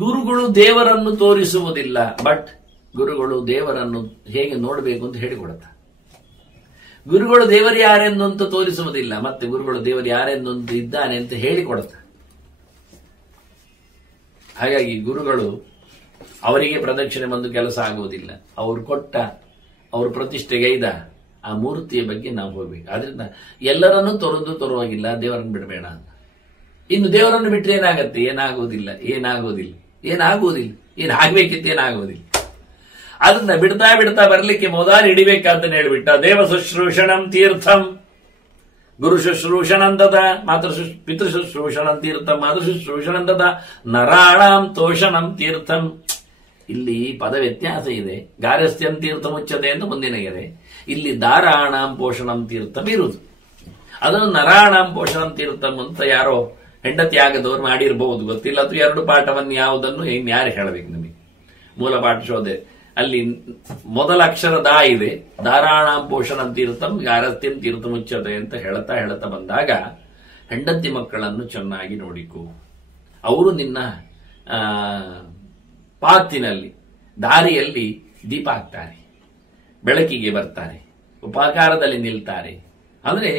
ಗುರುಗಳು ದೇವರನ್ನು ತೋರಿಸುವುದಿಲ್ಲ, ಬಟ್ ಗುರುಗಳು ದೇವರನ್ನು ಹೇಗೆ ನೋಡಬೇಕು ಅಂತ ಹೇಳಿಕೊಡುತ್ತಾರೆ. ಗುರುಗಳು ದೇವರು ಯಾರೆಂದು ಅಂತ ತೋರಿಸುವುದಿಲ್ಲ, ಮತ್ತೆ ಗುರುಗಳು ದೇವರು ಯಾರೆಂದು ಇದ್ದಾನೆ ಅಂತ ಹೇಳಿಕೊಡುತ್ತಾರೆ. ಹಾಗಾಗಿ ಗುರುಗಳು ಅವರಿಗೆ ಪ್ರದಕ್ಷಿಣೆ ಬಂದು ಕೆಲಸ ಆಗುವುದಿಲ್ಲ. ಅವರು ಕೊಟ್ಟ, ಅವರು ಪ್ರತಿಷ್ಠೆಗೈದ ಆ ಮೂರ್ತಿಯ ಬಗ್ಗೆ ನಾವು ಹೋಗ್ಬೇಕು. ಆದ್ರಿಂದ ಎಲ್ಲರನ್ನೂ ತರುವಾಗಿಲ್ಲ, ದೇವರನ್ನು ಬಿಡಬೇಡ ಅಂತ. ಇನ್ನು ದೇವರನ್ನು ಬಿಟ್ಟರೆ ಏನಾಗತ್ತೆ? ಏನಾಗುವುದಿಲ್ಲ. ಏನಾಗಬೇಕಿತ್ತು ಏನಾಗುವುದಿಲ್ಲ. ಅದನ್ನ ಬಿಡ್ತಾ ಬರ್ಲಿಕ್ಕೆ ಮೊದಲು ಹಿಡಿಬೇಕಂತ ಹೇಳ್ಬಿಟ್ಟ. ದೇವ ಶುಶ್ರೂಷಣಂ ತೀರ್ಥಂ, ಗುರು ಶುಶ್ರೂಷಣಂ ತದ, ಪಿತೃ ಶುಶ್ರೂಷಣಂ ತೀರ್ಥಂ, ಮಾತೃ ಶುಶ್ರೂಷಣಂ ತದ, ನರಾಣಾಂ ತೋಷಣಂ ತೀರ್ಥಂ. ಇಲ್ಲಿ ಪದ ವ್ಯತ್ಯಾಸ ಇದೆ. ಗಾರಸ್ಥ್ಯಂ ತೀರ್ಥ ಮುಚ್ಚತೆ ಅಂತ ಮುಂದಿನ ಗೆರೆ, ಇಲ್ಲಿ ದಾರಾಣಾಂ ಪೋಷಣಂ ತೀರ್ಥಂ ಇರುವುದು. ಅದನ್ನು ನರಾಣಾಂ ಪೋಷಣಂ ತೀರ್ಥಂ ಅಂತ ಯಾರೋ ಹೆಂಡತಿ ಆಗದವ್ರು ಮಾಡಿರಬಹುದು, ಗೊತ್ತಿಲ್ಲ. ಅಥವಾ 2 ಪಾಠವನ್ನು ಯಾವುದನ್ನು ಇನ್ಯಾರು ಹೇಳಬೇಕು ನಮಗೆ? ಮೂಲ ಪಾಠ ಶೋಧೆ ಅಲ್ಲಿ ಮೊದಲ ಅಕ್ಷರ ದಾ ಇದೆ. ದಾರಾಣಾಂ ಪೋಷಣಂ ತೀರ್ಥಂ ಗಾರಸ್ಥ್ಯಂ ತೀರ್ಥ ಮುಚ್ಚತೆ ಅಂತ ಹೇಳ್ತಾ ಬಂದಾಗ, ಹೆಂಡತಿ ಮಕ್ಕಳನ್ನು ಚೆನ್ನಾಗಿ ನೋಡಿಕೋ. ಅವರು ನಿನ್ನ ಪಾತಿನಲ್ಲಿ ದಾರಿಯಲ್ಲಿ ದೀಪ ಹಾಕ್ತಾರೆ, ಬೆಳಕಿಗೆ ಬರ್ತಾರೆ, ಉಪಕಾರದಲ್ಲಿ ನಿಲ್ತಾರೆ. ಅಂದ್ರೆ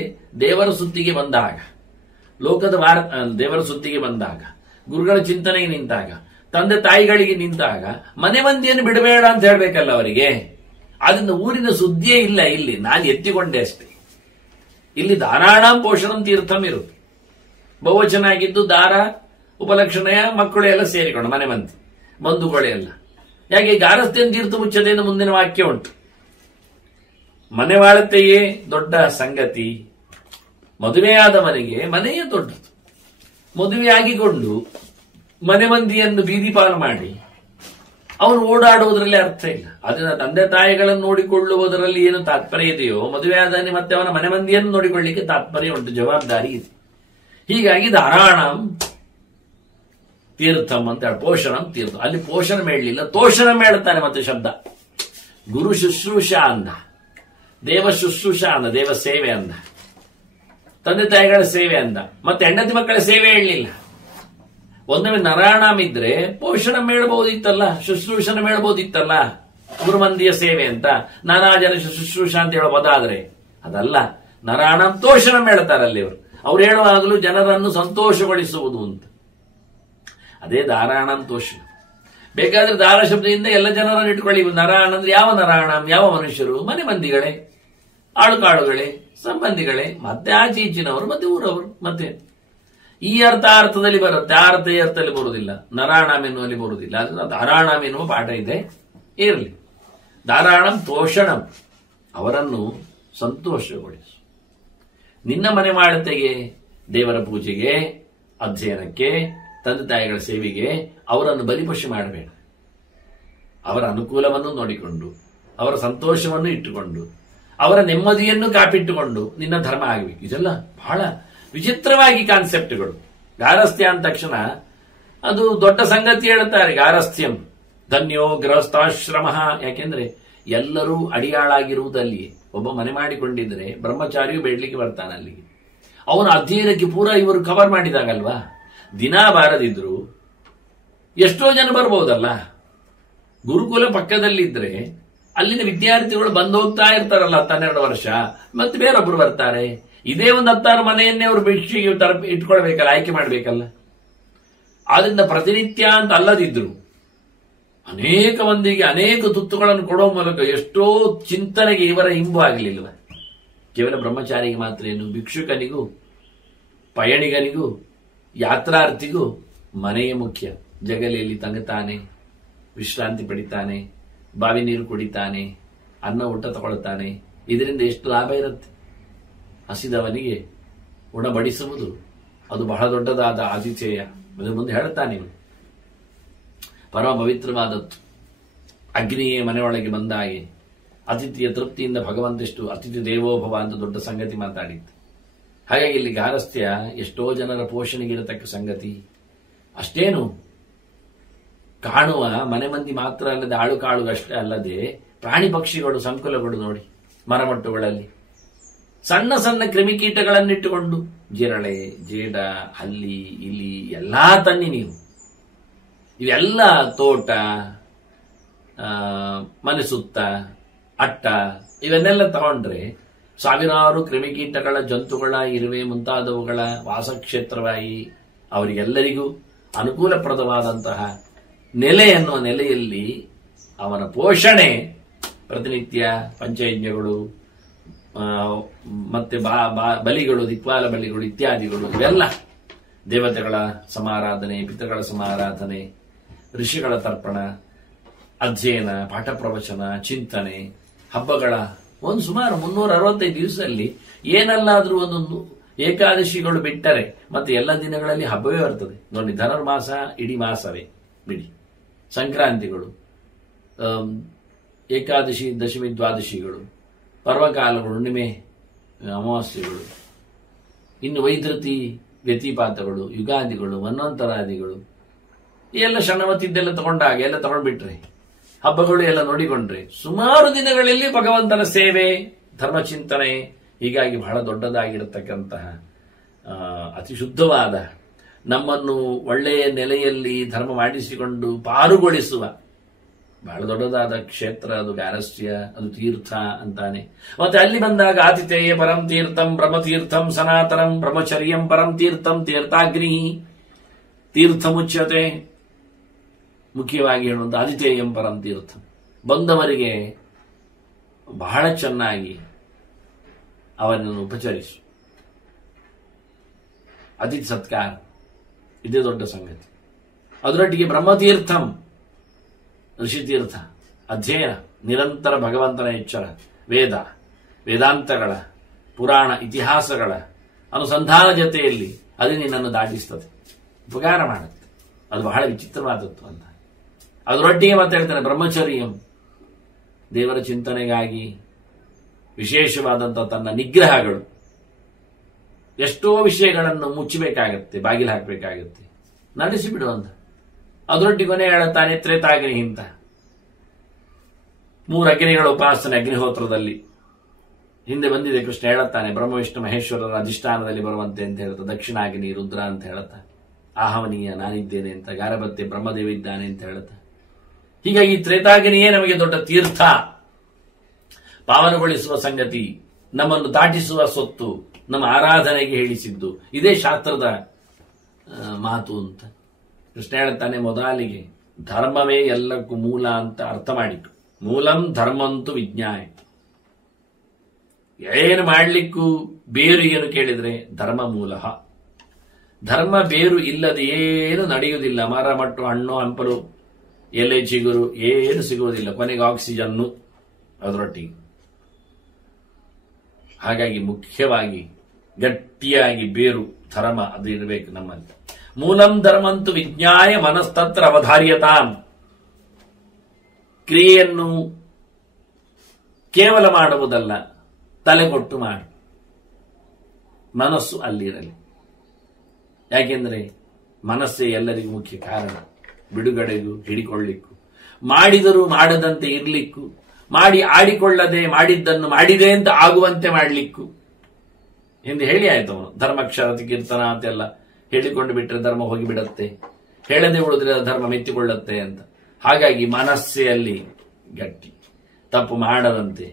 ದೇವರ ಸುತ್ತಿಗೆ ಬಂದಾಗ, ಲೋಕದ ದೇವರ ಸುತ್ತಿಗೆ ಬಂದಾಗ, ಗುರುಗಳ ಚಿಂತನೆಗೆ ನಿಂತಾಗ, ತಂದೆ ತಾಯಿಗಳಿಗೆ ನಿಂತಾಗ ಮನೆ ಮಂದಿಯನ್ನು ಬಿಡಬೇಡ ಅಂತ ಹೇಳ್ಬೇಕಲ್ಲ ಅವರಿಗೆ. ಅದನ್ನ ಊರಿನ ಸುದ್ದಿಯೇ ಇಲ್ಲ. ಇಲ್ಲಿ ನಾನು ಎತ್ತಿಕೊಂಡೆ ಅಷ್ಟೇ. ಇಲ್ಲಿ ದಾರಾಣಾಂ ಪೋಷಣಂ ತೀರ್ಥಂ ಇರುತ್ತೆ. ಬಹುವಚನ ಆಗಿದ್ದು ದಾರ ಉಪಲಕ್ಷಣೆಯ ಮಕ್ಕಳು ಎಲ್ಲ ಸೇರಿಕೊಂಡು ಮನೆ ಮಂದಿ ಬಂಧುಗಳೇ ಎಲ್ಲ. ಯಾಕೆ ಗಾರಸ್ಥ್ಯಂ ತೀರ್ಥ ಮುಚ್ಚದೆಯಿಂದ ಮುಂದಿನ ವಾಕ್ಯ ಉಂಟು. ಮನೆ ಬಾಳತೆಯೇ ದೊಡ್ಡ ಸಂಗತಿ, ಮದುವೆಯಾದವನಿಗೆ ಮನೆಯೇ ದೊಡ್ಡದು. ಮದುವೆಯಾಗಿಕೊಂಡು ಮನೆ ಮಂದಿಯನ್ನು ಬೀದಿ ಪಾಲು ಮಾಡಿ ಅವನು ಓಡಾಡುವುದರಲ್ಲಿ ಅರ್ಥ ಇಲ್ಲ. ಅದನ್ನ ತಂದೆ ತಾಯಿಗಳನ್ನು ನೋಡಿಕೊಳ್ಳುವುದರಲ್ಲಿ ಏನು ತಾತ್ಪರ್ಯ ಇದೆಯೋ, ಮದುವೆ ಆದಾನೆ ಮತ್ತೆ ಅವನ ಮನೆ ಮಂದಿಯನ್ನು ನೋಡಿಕೊಳ್ಳಿಕ್ಕೆ ತಾತ್ಪರ್ಯ ಉಂಟು, ಜವಾಬ್ದಾರಿ ಇದೆ. ಹೀಗಾಗಿ ಧಾರಾಣಂ ತೀರ್ಥಂ ಅಂತ ಹೇಳಿ, ಪೋಷಣಂ ತೀರ್ಥ. ಅಲ್ಲಿ ಪೋಷಣ ಮೇಳಲಿಲ್ಲ, ತೋಷಣ ಮೇಳ್ತಾನೆ. ಮತ್ತೆ ಶಬ್ದ ಗುರು ಶುಶ್ರೂಷ ಅಂದ, ದೇವ ಶುಶ್ರೂಷ ಅಂದ, ದೇವ ಸೇವೆ ಅಂದ, ತಂದೆ ತಾಯಿಗಳ ಸೇವೆ ಅಂದ, ಮತ್ತೆ ಹೆಂಡತಿ ಮಕ್ಕಳ ಸೇವೆ ಹೇಳಲಿಲ್ಲ. ಒಂದೊಮ್ಮೆ ನರಾಣಂ ಇದ್ರೆ ಪೋಷಣ ಮೇಳಬಹುದಿತ್ತಲ್ಲ, ಶುಶ್ರೂಷಣ ಮೇಳಬಹುದಿತ್ತಲ್ಲ, ಗುರುಮಂದಿಯ ಸೇವೆ ಅಂತ, ನಾನಾ ಜನ ಶುಶ್ರೂಷ ಅಂತ ಹೇಳೋ ಪದ ಆದ್ರೆ ಅದಲ್ಲ. ನರಾಣಂ ತೋಷಣ ಮೇಳ್ತಾರಲ್ಲಿ ಅವರು. ಅವ್ರು ಹೇಳುವಾಗಲೂ ಜನರನ್ನು ಸಂತೋಷಗೊಳಿಸುವುದು ಅಂತ. ಅದೇ ಧಾರಾಣಂ ತೋಷಣ. ಬೇಕಾದ್ರೆ ದಾರ ಶಬ್ದದಿಂದ ಎಲ್ಲ ಜನರನ್ನು ಇಟ್ಕೊಳ್ಳಿ. ನರಾಣ ಅಂದ್ರೆ ಯಾವ ನರಾಣಂ, ಯಾವ ಮನುಷ್ಯರು? ಮನೆ ಮಂದಿಗಳೇ, ಆಳುಕಾಳುಗಳೇ, ಸಂಬಂಧಿಗಳೇ, ಮತ್ತೆ ಆಚೆ ಈಚಿನವರು, ಮತ್ತೆ ಊರವರು. ಮತ್ತೆ ಈ ಅರ್ಥದಲ್ಲಿ ಬರುತ್ತೆ, ಆ ಅರ್ಥದಲ್ಲಿ ಬರುವುದಿಲ್ಲ, ನರಾಣಂ ಎನ್ನುವಲ್ಲಿ ಬರುವುದಿಲ್ಲ. ಅದು ಧಾರಾಣಂ ಎನ್ನುವ ಪಾಠ ಇದೆ, ಇರಲಿ. ಧಾರಾಣಂ ತೋಷಣಂ, ಅವರನ್ನು ಸಂತೋಷಗೊಳಿಸು. ನಿನ್ನ ಮನೆ ಮಾಡತೆಗೆ, ದೇವರ ಪೂಜೆಗೆ, ಅಧ್ಯಯನಕ್ಕೆ, ತಂದೆ ತಾಯಿಗಳ ಸೇವೆಗೆ ಅವರನ್ನು ಬಲಿಪಶು ಮಾಡಬೇಡ. ಅವರ ಅನುಕೂಲವನ್ನು ನೋಡಿಕೊಂಡು, ಅವರ ಸಂತೋಷವನ್ನು ಇಟ್ಟುಕೊಂಡು, ಅವರ ನೆಮ್ಮದಿಯನ್ನು ಕಾಪಿಟ್ಟುಕೊಂಡು ನಿನ್ನ ಧರ್ಮ ಆಗಬೇಕು. ಇದೆಲ್ಲ ಬಹಳ ವಿಚಿತ್ರವಾಗಿ ಕಾನ್ಸೆಪ್ಟ್ಗಳು. ಗಾರಸ್ಥ್ಯ ಅಂದ ತಕ್ಷಣ ಅದು ದೊಡ್ಡ ಸಂಗತಿ ಹೇಳ್ತಾರೆ. ಗಾರಸ್ಥ್ಯಂ ಧನ್ಯೋ ಗೃಹಸ್ಥಾಶ್ರಮ. ಯಾಕೆಂದ್ರೆ ಎಲ್ಲರೂ ಅಡಿಯಾಳಾಗಿರುವುದಲ್ಲಿಯೇ. ಒಬ್ಬ ಮನೆ ಮಾಡಿಕೊಂಡಿದ್ರೆ ಬ್ರಹ್ಮಚಾರಿಯು ಬೇಡ್ಲಿಕ್ಕೆ ಬರ್ತಾನೆ ಅಲ್ಲಿಗೆ. ಅವನ ಅಧ್ಯಯನಕ್ಕೆ ಪೂರಾ ಇವರು ಕವರ್ ಮಾಡಿದಾಗಲ್ವಾ. ದಿನ ಬಾರದಿದ್ರು ಎಷ್ಟೋ ಜನ ಬರ್ಬೋದಲ್ಲ. ಗುರುಕುಲ ಪಕ್ಕದಲ್ಲಿದ್ರೆ ಅಲ್ಲಿನ ವಿದ್ಯಾರ್ಥಿಗಳು ಬಂದು ಹೋಗ್ತಾ ಇರ್ತಾರಲ್ಲ 12 ವರ್ಷ, ಮತ್ತೆ ಬೇರೊಬ್ರು ಬರ್ತಾರೆ. ಇದೇ ಒಂದು 16 ಮನೆಯನ್ನೇ ಅವರು ಭಿಕ್ಷೆಗೆ ಇಟ್ಕೊಳ್ಬೇಕಲ್ಲ, ಆಯ್ಕೆ ಮಾಡ್ಬೇಕಲ್ಲ. ಆದ್ರಿಂದ ಪ್ರತಿನಿತ್ಯ ಅಂತ ಅಲ್ಲದಿದ್ರು ಅನೇಕ ಮಂದಿಗೆ ಅನೇಕ ತುತ್ತುಗಳನ್ನು ಕೊಡುವ ಮೂಲಕ ಎಷ್ಟೋ ಚಿಂತನೆಗೆ ಇವರ ಹಿಂಬು ಆಗಲಿಲ್ವ. ಕೇವಲ ಬ್ರಹ್ಮಚಾರಿಗೆ ಮಾತ್ರ ಏನು, ಭಿಕ್ಷುಕನಿಗೂ, ಪಯಣಿಗನಿಗೂ, ಯಾತ್ರಾರ್ಥಿಗೂ ಮನೆಯೇ ಮುಖ್ಯ. ಜಗಲಿಯಲ್ಲಿ ತಂಗುತ್ತಾನೆ, ವಿಶ್ರಾಂತಿ ಪಡಿತಾನೆ, ಬಾವಿ ನೀರು ಕುಡಿತಾನೆ, ಅನ್ನ ಊಟ ತಗೊಳ್ತಾನೆ. ಇದರಿಂದ ಎಷ್ಟು ಲಾಭ ಇರುತ್ತೆ. ಹಸಿದವನಿಗೆ ಉಣಬಡಿಸುವುದು ಅದು ಬಹಳ ದೊಡ್ಡದಾದ ಆತಿಥೇಯ. ಅದರ ಮುಂದೆ ಹೇಳ್ತಾನೆ, ಪರಮ ಪವಿತ್ರವಾದದ್ದು. ಅಗ್ನಿಯೇ ಮನೆಯೊಳಗೆ ಬಂದಾಗೆ ಅತಿಥಿಯ ತೃಪ್ತಿಯಿಂದ ಭಗವಂತೆಷ್ಟು ಅತಿಥಿ ದೇವೋಭವ ಅಂತ ದೊಡ್ಡ ಸಂಗತಿ ಮಾತಾಡಿತ್ತು. ಹಾಗಾಗಿ ಇಲ್ಲಿ ಗಾರಸ್ಥ್ಯ ಎಷ್ಟೋ ಜನರ ಪೋಷಣೆಗೆ ಇರತಕ್ಕ ಸಂಗತಿ. ಅಷ್ಟೇನು ಕಾಣುವ ಮನೆ ಮಂದಿ ಮಾತ್ರ ಅಲ್ಲದೆ ಆಳುಕಾಳುಗಷ್ಟೇ ಅಲ್ಲದೆ ಪ್ರಾಣಿ ಪಕ್ಷಿಗಳು, ಸಂಕುಲಗಳು ನೋಡಿ, ಮರಮಟ್ಟುಗಳಲ್ಲಿ ಸಣ್ಣ ಸಣ್ಣ ಕ್ರಿಮಿಕೀಟಗಳನ್ನಿಟ್ಟುಕೊಂಡು ಜಿರಳೆ, ಜೇಡ, ಹಲ್ಲಿ, ಇಲಿ ಎಲ್ಲಾ ತನ್ನಿ ನೀವು. ಇವೆಲ್ಲ ತೋಟ, ಮನೆ ಸುತ್ತ, ಅಟ್ಟ ಇವನ್ನೆಲ್ಲ ತಗೊಂಡ್ರೆ ಸಾವಿರಾರು ಕ್ರಿಮಿಕೀಟಗಳ, ಜಂತುಗಳ, ಇರುವೆ ಮುಂತಾದವುಗಳ ವಾಸಕ್ಷೇತ್ರವಾಗಿ ಅವರಿಗೆಲ್ಲರಿಗೂ ಅನುಕೂಲಪ್ರದವಾದಂತಹ ನೆಲೆ ಎನ್ನುವ ನೆಲೆಯಲ್ಲಿ ಅವನ ಪೋಷಣೆ ಪ್ರತಿನಿತ್ಯ ಪಂಚಯಜ್ಞಗಳು, ಮತ್ತೆ ಬಲಿಗಳು, ದಿಕ್ಪಾಲ ಬಲಿಗಳು ಇತ್ಯಾದಿಗಳು, ಇವೆಲ್ಲ ದೇವತೆಗಳ ಸಮಾರಾಧನೆ, ಪಿತೃಗಳ ಸಮಾರಾಧನೆ, ಋಷಿಗಳ ತರ್ಪಣ, ಅಧ್ಯಯನ, ಪಾಠ ಪ್ರವಚನ, ಚಿಂತನೆ, ಹಬ್ಬಗಳ ಒಂದು ಸುಮಾರು 365 ದಿವಸದಲ್ಲಿ ಏನಲ್ಲಾದ್ರೂ ಒಂದೊಂದು ಏಕಾದಶಿಗಳು ಬಿಟ್ಟರೆ ಮತ್ತೆ ಎಲ್ಲ ದಿನಗಳಲ್ಲಿ ಹಬ್ಬವೇ ಬರ್ತದೆ ನೋಡಿ. ಧನುರ್ಮಾಸ ಇಡೀ ಮಾಸವೇ ಬಿಡಿ, ಸಂಕ್ರಾಂತಿಗಳು, ಏಕಾದಶಿ, ದಶಮಿ, ದ್ವಾದಶಿಗಳು, ಪರ್ವಕಾಲಗಳು, ಹುಣ್ಣಿಮೆ, ಅಮಾವಾಸ್ಯೆಗಳು, ಇನ್ನು ವೈದ್ಯತಿ ವ್ಯತಿಪಾತಗಳು, ಯುಗಾದಿಗಳು, ಮನ್ವಂತರಾದಿಗಳು, ಈ ಎಲ್ಲ ಶಣವತ್ತಿದ್ದೆಲ್ಲ ತಗೊಂಡಾಗ ಎಲ್ಲ ತಗೊಂಡ್ಬಿಟ್ರೆ, ಹಬ್ಬಗಳು ಎಲ್ಲ ನೋಡಿಕೊಂಡ್ರೆ ಸುಮಾರು ದಿನಗಳಲ್ಲಿ ಭಗವಂತನ ಸೇವೆ, ಧರ್ಮಚಿಂತನೆ, ಹೀಗಾಗಿ ಬಹಳ ದೊಡ್ಡದಾಗಿರತಕ್ಕಂತಹ ಅತಿ ಶುದ್ಧವಾದ ನಮ್ಮನ್ನು ಒಳ್ಳೆಯ ನೆಲೆಯಲ್ಲಿ ಧರ್ಮ ಮಾಡಿಸಿಕೊಂಡು ಪಾರುಗೊಳಿಸುವ ಬಹಳ ದೊಡ್ಡದಾದ ಕ್ಷೇತ್ರ ಅದು ಗಾರಸ್ಥ್ಯ, ಅದು ತೀರ್ಥ ಅಂತಾನೆ. ಮತ್ತೆ ಅಲ್ಲಿ ಬಂದಾಗ ಆತಿಥೇಯ ಪರಂ ತೀರ್ಥಂ ಬ್ರಹ್ಮತೀರ್ಥಂ ಸನಾತನಂ ಬ್ರಹ್ಮಚರ್ಯಂ ಪರಂ ತೀರ್ಥಂ ತೀರ್ಥಾಗ್ನಿ ತೀರ್ಥಮುಚ್ಯತೆ. ಮುಖ್ಯವಾಗಿ ಹೇಳುವಂತ ಆತಿಥೇಯಂ ಪರಂ ತೀರ್ಥಂ, ಬಂದವರಿಗೆ ಬಹಳ ಚೆನ್ನಾಗಿ ಅವನನ್ನು ಉಪಚರಿಸು. ಅತಿಥಿ ಸತ್ಕಾರ ಇದೇ ದೊಡ್ಡ ಸಂಗತಿ. ಅದರೊಟ್ಟಿಗೆ ಬ್ರಹ್ಮತೀರ್ಥಂ, ಋಷಿತೀರ್ಥ, ಅಧ್ಯಯನ, ನಿರಂತರ ಭಗವಂತನ ಎಚ್ಚರ, ವೇದ, ವೇದಾಂತಗಳ, ಪುರಾಣ, ಇತಿಹಾಸಗಳ ಅನುಸಂಧಾನ ಜೊತೆಯಲ್ಲಿ ಅದು ನಿನ್ನನ್ನು ದಾಟಿಸ್ತದೆ, ಉಪಕಾರ ಮಾಡುತ್ತೆ. ಅದು ಬಹಳ ವಿಚಿತ್ರವಾದದ್ದು ಅಂತ. ಅದರೊಟ್ಟಿಗೆ ಮತ್ತೆ ಹೇಳ್ತಾನೆ ಬ್ರಹ್ಮಚರ್ಯಂ, ದೇವರ ಚಿಂತನೆಗಾಗಿ ವಿಶೇಷವಾದಂತಹ ತನ್ನ ನಿಗ್ರಹಗಳು, ಎಷ್ಟೋ ವಿಷಯಗಳನ್ನು ಮುಚ್ಚಬೇಕಾಗತ್ತೆ, ಬಾಗಿಲು ಹಾಕಬೇಕಾಗತ್ತೆ, ನಡೆಸಿಬಿಡುವಂತ. ಅದರೊಟ್ಟಿಗೆ ಕೊನೆ ಹೇಳುತ್ತಾನೆ ತ್ರೇತಾಗ್ನಿ ಅಂತ. 3 ಅಗ್ನಿಗಳ ಉಪಾಸನೆ ಅಗ್ನಿಹೋತ್ರದಲ್ಲಿ ಹಿಂದೆ ಬಂದಿದೆ. ಕೃಷ್ಣ ಹೇಳುತ್ತಾನೆ ಬ್ರಹ್ಮ ವಿಷ್ಣು ಮಹೇಶ್ವರರ ಅಧಿಷ್ಠಾನದಲ್ಲಿ ಬರುವಂತೆ ಅಂತ ಹೇಳ್ತಾ, ದಕ್ಷಿಣಾಗ್ನಿ ರುದ್ರ ಅಂತ ಹೇಳುತ್ತಾ, ಆಹವನೀಯ ನಾನಿದ್ದೇನೆ ಅಂತ, ಗಾರಬತ್ತೆ ಬ್ರಹ್ಮದೇವ ಇದ್ದಾನೆ ಅಂತ ಹೇಳುತ್ತಾ. ಹೀಗಾಗಿ ತ್ರೇತಾಗ್ನಿಯೇ ನಮಗೆ ದೊಡ್ಡ ತೀರ್ಥ, ಪಾವನಗೊಳಿಸುವ ಸಂಗತಿ, ನಮ್ಮನ್ನು ದಾಟಿಸುವ ಸೊತ್ತು, ನಮ್ಮ ಆರಾಧನೆಗೆ ಹೇಳಿಸಿದ್ದು ಇದೇ ಶಾಸ್ತ್ರದ ಮಾತು ಅಂತ ಕೃಷ್ಣ ಹೇಳುತ್ತಾನೆ. ಮೊದಲಿಗೆ ಧರ್ಮವೇ ಎಲ್ಲಕ್ಕೂ ಮೂಲ ಅಂತ ಅರ್ಥ ಮಾಡಿತು. ಮೂಲಂ ಧರ್ಮಂತು ವಿಜ್ಞಾಯ. ಏನು ಮಾಡಲಿಕ್ಕೂ ಬೇರು ಏನು ಕೇಳಿದ್ರೆ ಧರ್ಮ ಮೂಲ. ಧರ್ಮ ಬೇರು ಇಲ್ಲದೆ ಏನು ನಡೆಯುವುದಿಲ್ಲ. ಮರ ಮಟ್ಟು ಹಣ್ಣು ಹಂಪಲು ಎಲೆ ಚಿಗುರು ಏನು ಸಿಗುವುದಿಲ್ಲ, ಕೊನೆಗೆ ಆಕ್ಸಿಜನ್ನು ಅದರೊಟ್ಟಿಗೆ. ಹಾಗಾಗಿ ಮುಖ್ಯವಾಗಿ ಗಟ್ಟಿಯಾಗಿ ಬೇರು ಧರ್ಮ ಅದು ಇರಬೇಕು ನಮ್ಮಲ್ಲಿ. ಮೂಲಂ ಧರ್ಮಂತು ವಿಜ್ಞಾಯ ಮನಸ್ತತ್ರ ಅವಧಾರ್ಯತಾಂ. ಕ್ರಿಯೆಯನ್ನು ಕೇವಲ ಮಾಡುವುದಲ್ಲ, ತಲೆಗೊಟ್ಟು ಮಾಡು, ಮನಸ್ಸು ಅಲ್ಲಿರಲಿ. ಯಾಕೆಂದ್ರೆ ಮನಸ್ಸೇ ಎಲ್ಲರಿಗೂ ಮುಖ್ಯ ಕಾರಣ, ಬಿಡುಗಡೆಗೂ ಹಿಡಿಕೊಳ್ಳಿಕ್ಕೂ, ಮಾಡಿದರೂ ಮಾಡದಂತೆ ಇರ್ಲಿಕ್ಕೂ, ಮಾಡಿ ಆಡಿಕೊಳ್ಳದೆ ಮಾಡಿದ್ದನ್ನು ಮಾಡಿದೆ ಅಂತ ಆಗುವಂತೆ ಮಾಡಲಿಕ್ಕೂ. ಹಿಂದೆ ಹೇಳಿ ಆಯ್ತು ಅವನು, ಧರ್ಮಕ್ಷರತಿ ಕೀರ್ತನ ಅಂತೆಲ್ಲ ಹೇಳಿಕೊಂಡು ಬಿಟ್ರೆ ಧರ್ಮ ಹೋಗಿಬಿಡತ್ತೆ, ಹೇಳದೆ ಉಳಿದ್ರೆ ಧರ್ಮ ಮೆತ್ತಿಕೊಳ್ಳತ್ತೆ ಅಂತ. ಹಾಗಾಗಿ ಮನಸ್ಸೇ ಅಲ್ಲಿ ಗಟ್ಟಿ, ತಪ್ಪು ಮಾಡದಂತೆ,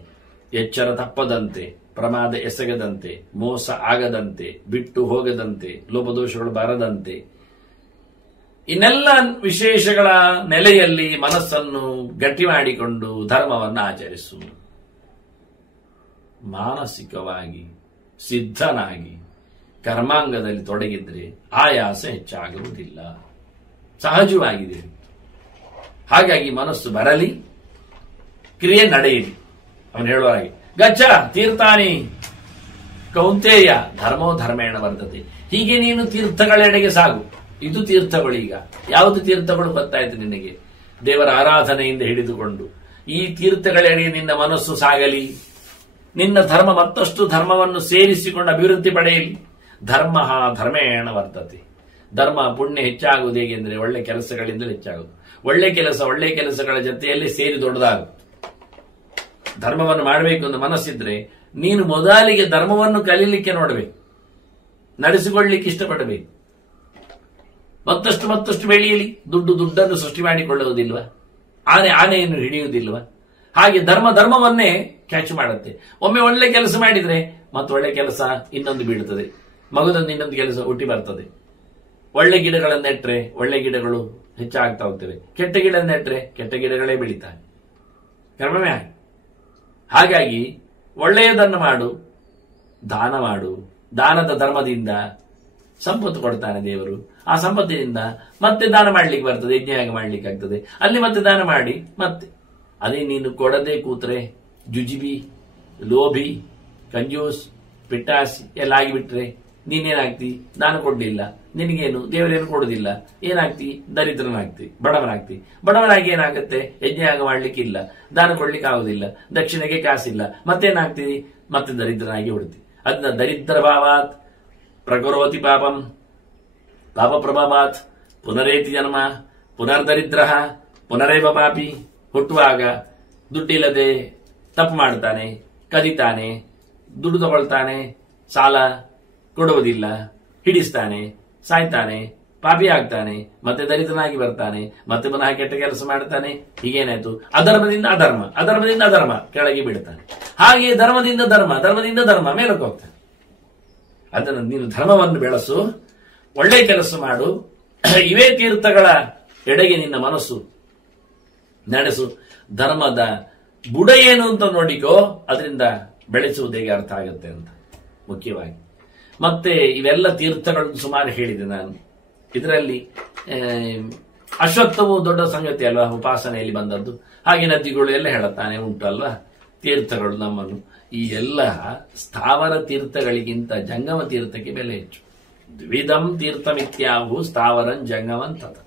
ಎಚ್ಚರ ತಪ್ಪದಂತೆ, ಪ್ರಮಾದ ಎಸಗದಂತೆ, ಮೋಸ ಆಗದಂತೆ, ಬಿಟ್ಟು ಹೋಗದಂತೆ, ಲೋಪದೋಷಗಳು ಬರದಂತೆ, ಇನ್ನೆಲ್ಲ ವಿಶೇಷಗಳ ನೆಲೆಯಲ್ಲಿ ಮನಸ್ಸನ್ನು ಗಟ್ಟಿ ಮಾಡಿಕೊಂಡು ಧರ್ಮವನ್ನು ಆಚರಿಸು. ಮಾನಸಿಕವಾಗಿ ಸಿದ್ಧನಾಗಿ ಕರ್ಮಾಂಗದಲ್ಲಿ ತೊಡಗಿದ್ರೆ ಆಯಾಸ ಹೆಚ್ಚಾಗುವುದಿಲ್ಲ, ಸಹಜವಾಗಿದೆ. ಹಾಗಾಗಿ ಮನಸ್ಸು ಬರಲಿ, ಕ್ರಿಯೆ ನಡೆಯಲಿ. ಅವನು ಹೇಳುವ ಹಾಗೆ ಗಚ್ಚ ತೀರ್ಥಾನಿ ಕೌಂತೇಯ ಧರ್ಮೋ ಧರ್ಮೇಣ ವರ್ತತೆ. ಹೀಗೆ ನೀನು ತೀರ್ಥಗಳೆಡೆಗೆ ಸಾಗು. ಇದು ತೀರ್ಥಗಳು. ಈಗ ಯಾವುದು ತೀರ್ಥಗಳು ಗೊತ್ತಾಯ್ತು ನಿನಗೆ? ದೇವರ ಆರಾಧನೆಯಿಂದ ಹಿಡಿದುಕೊಂಡು ಈ ತೀರ್ಥಗಳೆಡೆಗೆ ನಿನ್ನ ಮನಸ್ಸು ಸಾಗಲಿ. ನಿನ್ನ ಧರ್ಮ ಮತ್ತಷ್ಟು ಧರ್ಮವನ್ನು ಸೇರಿಸಿಕೊಂಡು ಅಭಿವೃದ್ಧಿ ಪಡೆಯಲಿ. ಧರ್ಮ ಧರ್ಮೇಣ ವರ್ತತೆ. ಧರ್ಮ ಪುಣ್ಯ ಹೆಚ್ಚಾಗುವುದು ಹೇಗೆಂದ್ರೆ ಒಳ್ಳೆ ಕೆಲಸಗಳಿಂದಲೇ ಹೆಚ್ಚಾಗುವುದು. ಒಳ್ಳೆ ಕೆಲಸಗಳ ಜೊತೆಯಲ್ಲಿ ಸೇರಿ ದೊಡ್ಡದಾಗುತ್ತೆ. ಧರ್ಮವನ್ನು ಮಾಡಬೇಕು ಅಂತ ಮನಸ್ಸಿದ್ರೆ ನೀನು ಮೊದಲಿಗೆ ಧರ್ಮವನ್ನು ಕಲೀಲಿಕ್ಕೆ ನೋಡಬೇಕು, ನಡೆಸಿಕೊಳ್ಳಲಿಕ್ಕೆ ಇಷ್ಟಪಡಬೇಕು. ಮತ್ತಷ್ಟು ಬೆಳೆಯಲಿ. ದುಡ್ಡನ್ನು ಸೃಷ್ಟಿ ಮಾಡಿಕೊಳ್ಳುವುದಿಲ್ವ? ಆನೆಯನ್ನು ಹಿಡಿಯುವುದಿಲ್ವ? ಹಾಗೆ ಧರ್ಮವನ್ನೇ ಕ್ಯಾಚ್ ಮಾಡುತ್ತೆ. ಒಮ್ಮೆ ಒಳ್ಳೆ ಕೆಲಸ ಮಾಡಿದ್ರೆ ಮತ್ತೆ ಒಳ್ಳೆ ಕೆಲಸ ಇನ್ನೊಂದು ಬೀಳುತ್ತದೆ, ಮಗದೊಂದು ಇನ್ನೊಂದು ಕೆಲಸ ಹುಟ್ಟಿ ಬರ್ತದೆ. ಒಳ್ಳೆ ಗಿಡಗಳನ್ನು ನೆಟ್ರೆ ಒಳ್ಳೆ ಗಿಡಗಳು ಹೆಚ್ಚಾಗ್ತಾ ಹೋಗ್ತವೆ, ಕೆಟ್ಟ ಗಿಡ ನೆಟ್ರೆ ಕೆಟ್ಟ ಗಿಡಗಳೇ ಬೆಳೀತಾರೆ. ಕ್ರಮವೇ ಹಾಗೆ. ಹಾಗಾಗಿ ಒಳ್ಳೆಯದನ್ನು ಮಾಡು, ದಾನ ಮಾಡು. ದಾನದ ಧರ್ಮದಿಂದ ಸಂಪತ್ತು ಕೊಡ್ತಾನೆ ದೇವರು. ಆ ಸಂಪತ್ತಿನಿಂದ ಮತ್ತೆ ದಾನ ಮಾಡ್ಲಿಕ್ಕೆ ಬರ್ತದೆ, ಯಜ್ಞ ಮಾಡ್ಲಿಕ್ಕೆ ಆಗ್ತದೆ. ಅಲ್ಲಿ ಮತ್ತೆ ದಾನ ಮಾಡಿ ಮತ್ತೆ ಅದೇ ನೀನು ಕೊಡದೆ ಕೂತ್ರೆ ಜುಜಿಬಿ, ಲೋಭಿ, ಕಂಜೂಸ್, ಪಿಟ್ಟಾಸಿ ಎಲ್ಲ ಆಗಿಬಿಟ್ರೆ ನೀನೇನಾಗ್ತಿ? ದಾನ ಕೊಡ್ಲಿಲ್ಲ, ನಿನಗೇನು ದೇವರೇನು ಕೊಡುದಿಲ್ಲ, ಏನಾಗ್ತಿ? ದರಿದ್ರನಾಗ್ತಿ, ಬಡವನಾಗಿ ಏನಾಗುತ್ತೆ? ಯಜ್ಞ ಮಾಡ್ಲಿಕ್ಕೆ ಇಲ್ಲ, ದಾನ ಕೊಡ್ಲಿಕ್ಕೆ ಆಗುದಿಲ್ಲ, ದಕ್ಷಿಣೆಗೆ ಕಾಸಿಲ್ಲ, ಮತ್ತೇನಾಗ್ತೀವಿ? ಮತ್ತೆ ದರಿದ್ರನಾಗಿ ಹೊಡ್ತಿ. ಅದನ್ನ ದರಿದ್ರ ಭಾವಾತ್ ಪ್ರಕರೋತಿ ಪಾಪಂ, ಪಾಪ ಪ್ರಭಾವಾತ್ ಪುನರೇತಿ ಜನ್ಮ, ಪುನರ್ದರಿದ್ರ ಪುನರೇವ ಪಾಪಿ. ಹುಟ್ಟುವಾಗ ದುಡ್ಡಿಲ್ಲದೆ ತಪ್ಪು ಮಾಡ್ತಾನೆ, ಕದಿತಾನೆ, ದುಡ್ಡು ತಗೊಳ್ತಾನೆ, ಸಾಲ ಕೊಡುವುದಿಲ್ಲ, ಹಿಡಿಸ್ತಾನೆ, ಸಾಯ್ತಾನೆ, ಪಾಪಿ ಆಗ್ತಾನೆ, ಮತ್ತೆ ದರಿದ್ರನಾಗಿ ಬರ್ತಾನೆ, ಮತ್ತೆ ಪುನಃ ಕೆಟ್ಟ ಕೆಲಸ ಮಾಡ್ತಾನೆ. ಹೀಗೇನಾಯ್ತು? ಅಧರ್ಮದಿಂದ ಅಧರ್ಮ ಕೆಳಗೆ ಬಿಡ್ತಾನೆ. ಹಾಗೆ ಧರ್ಮದಿಂದ ಧರ್ಮ ಮೇಲಕ್ಕೆ ಹೋಗ್ತಾನೆ. ಅದನ್ನು ನೀನು ಧರ್ಮವನ್ನು ಬೆಳೆಸು, ಒಳ್ಳೆ ಕೆಲಸ ಮಾಡು. ಇವೇ ತೀರ್ಥಗಳ ಎಡೆಗೆ ನಿನ್ನ ಮನಸ್ಸು ನಡೆಸು. ಧರ್ಮದ ಬುಡ ಏನು ಅಂತ ನೋಡಿಕೋ, ಅದರಿಂದ ಬೆಳೆಸುವುದು ಹೇಗೆ ಅರ್ಥ ಆಗುತ್ತೆ ಅಂತ ಮುಖ್ಯವಾಗಿ. ಮತ್ತೆ ಇವೆಲ್ಲ ತೀರ್ಥಗಳನ್ನು ಸುಮಾರು ಹೇಳಿದೆ ನಾನು. ಇದರಲ್ಲಿ ಅಶ್ವತ್ಥವು ದೊಡ್ಡ ಸಂಗತಿ ಅಲ್ವಾ, ಉಪಾಸನೆಯಲ್ಲಿ ಬಂದದ್ದು. ಹಾಗೆ ನದಿಗಳು ಎಲ್ಲ ಹೇಳುತ್ತಾನೆ ಉಂಟು ಅಲ್ವಾ, ತೀರ್ಥಗಳು ನಮ್ಮನ್ನು. ಈ ಎಲ್ಲ ಸ್ಥಾವರ ತೀರ್ಥಗಳಿಗಿಂತ ಜಂಗಮ ತೀರ್ಥಕ್ಕೆ ಬೆಲೆ ಹೆಚ್ಚು. ದ್ವಿಧಂ ತೀರ್ಥಮಿತ್ಯಾಹು ಸ್ಥಾವರಂ ಜಂಗಮಂ ತತ.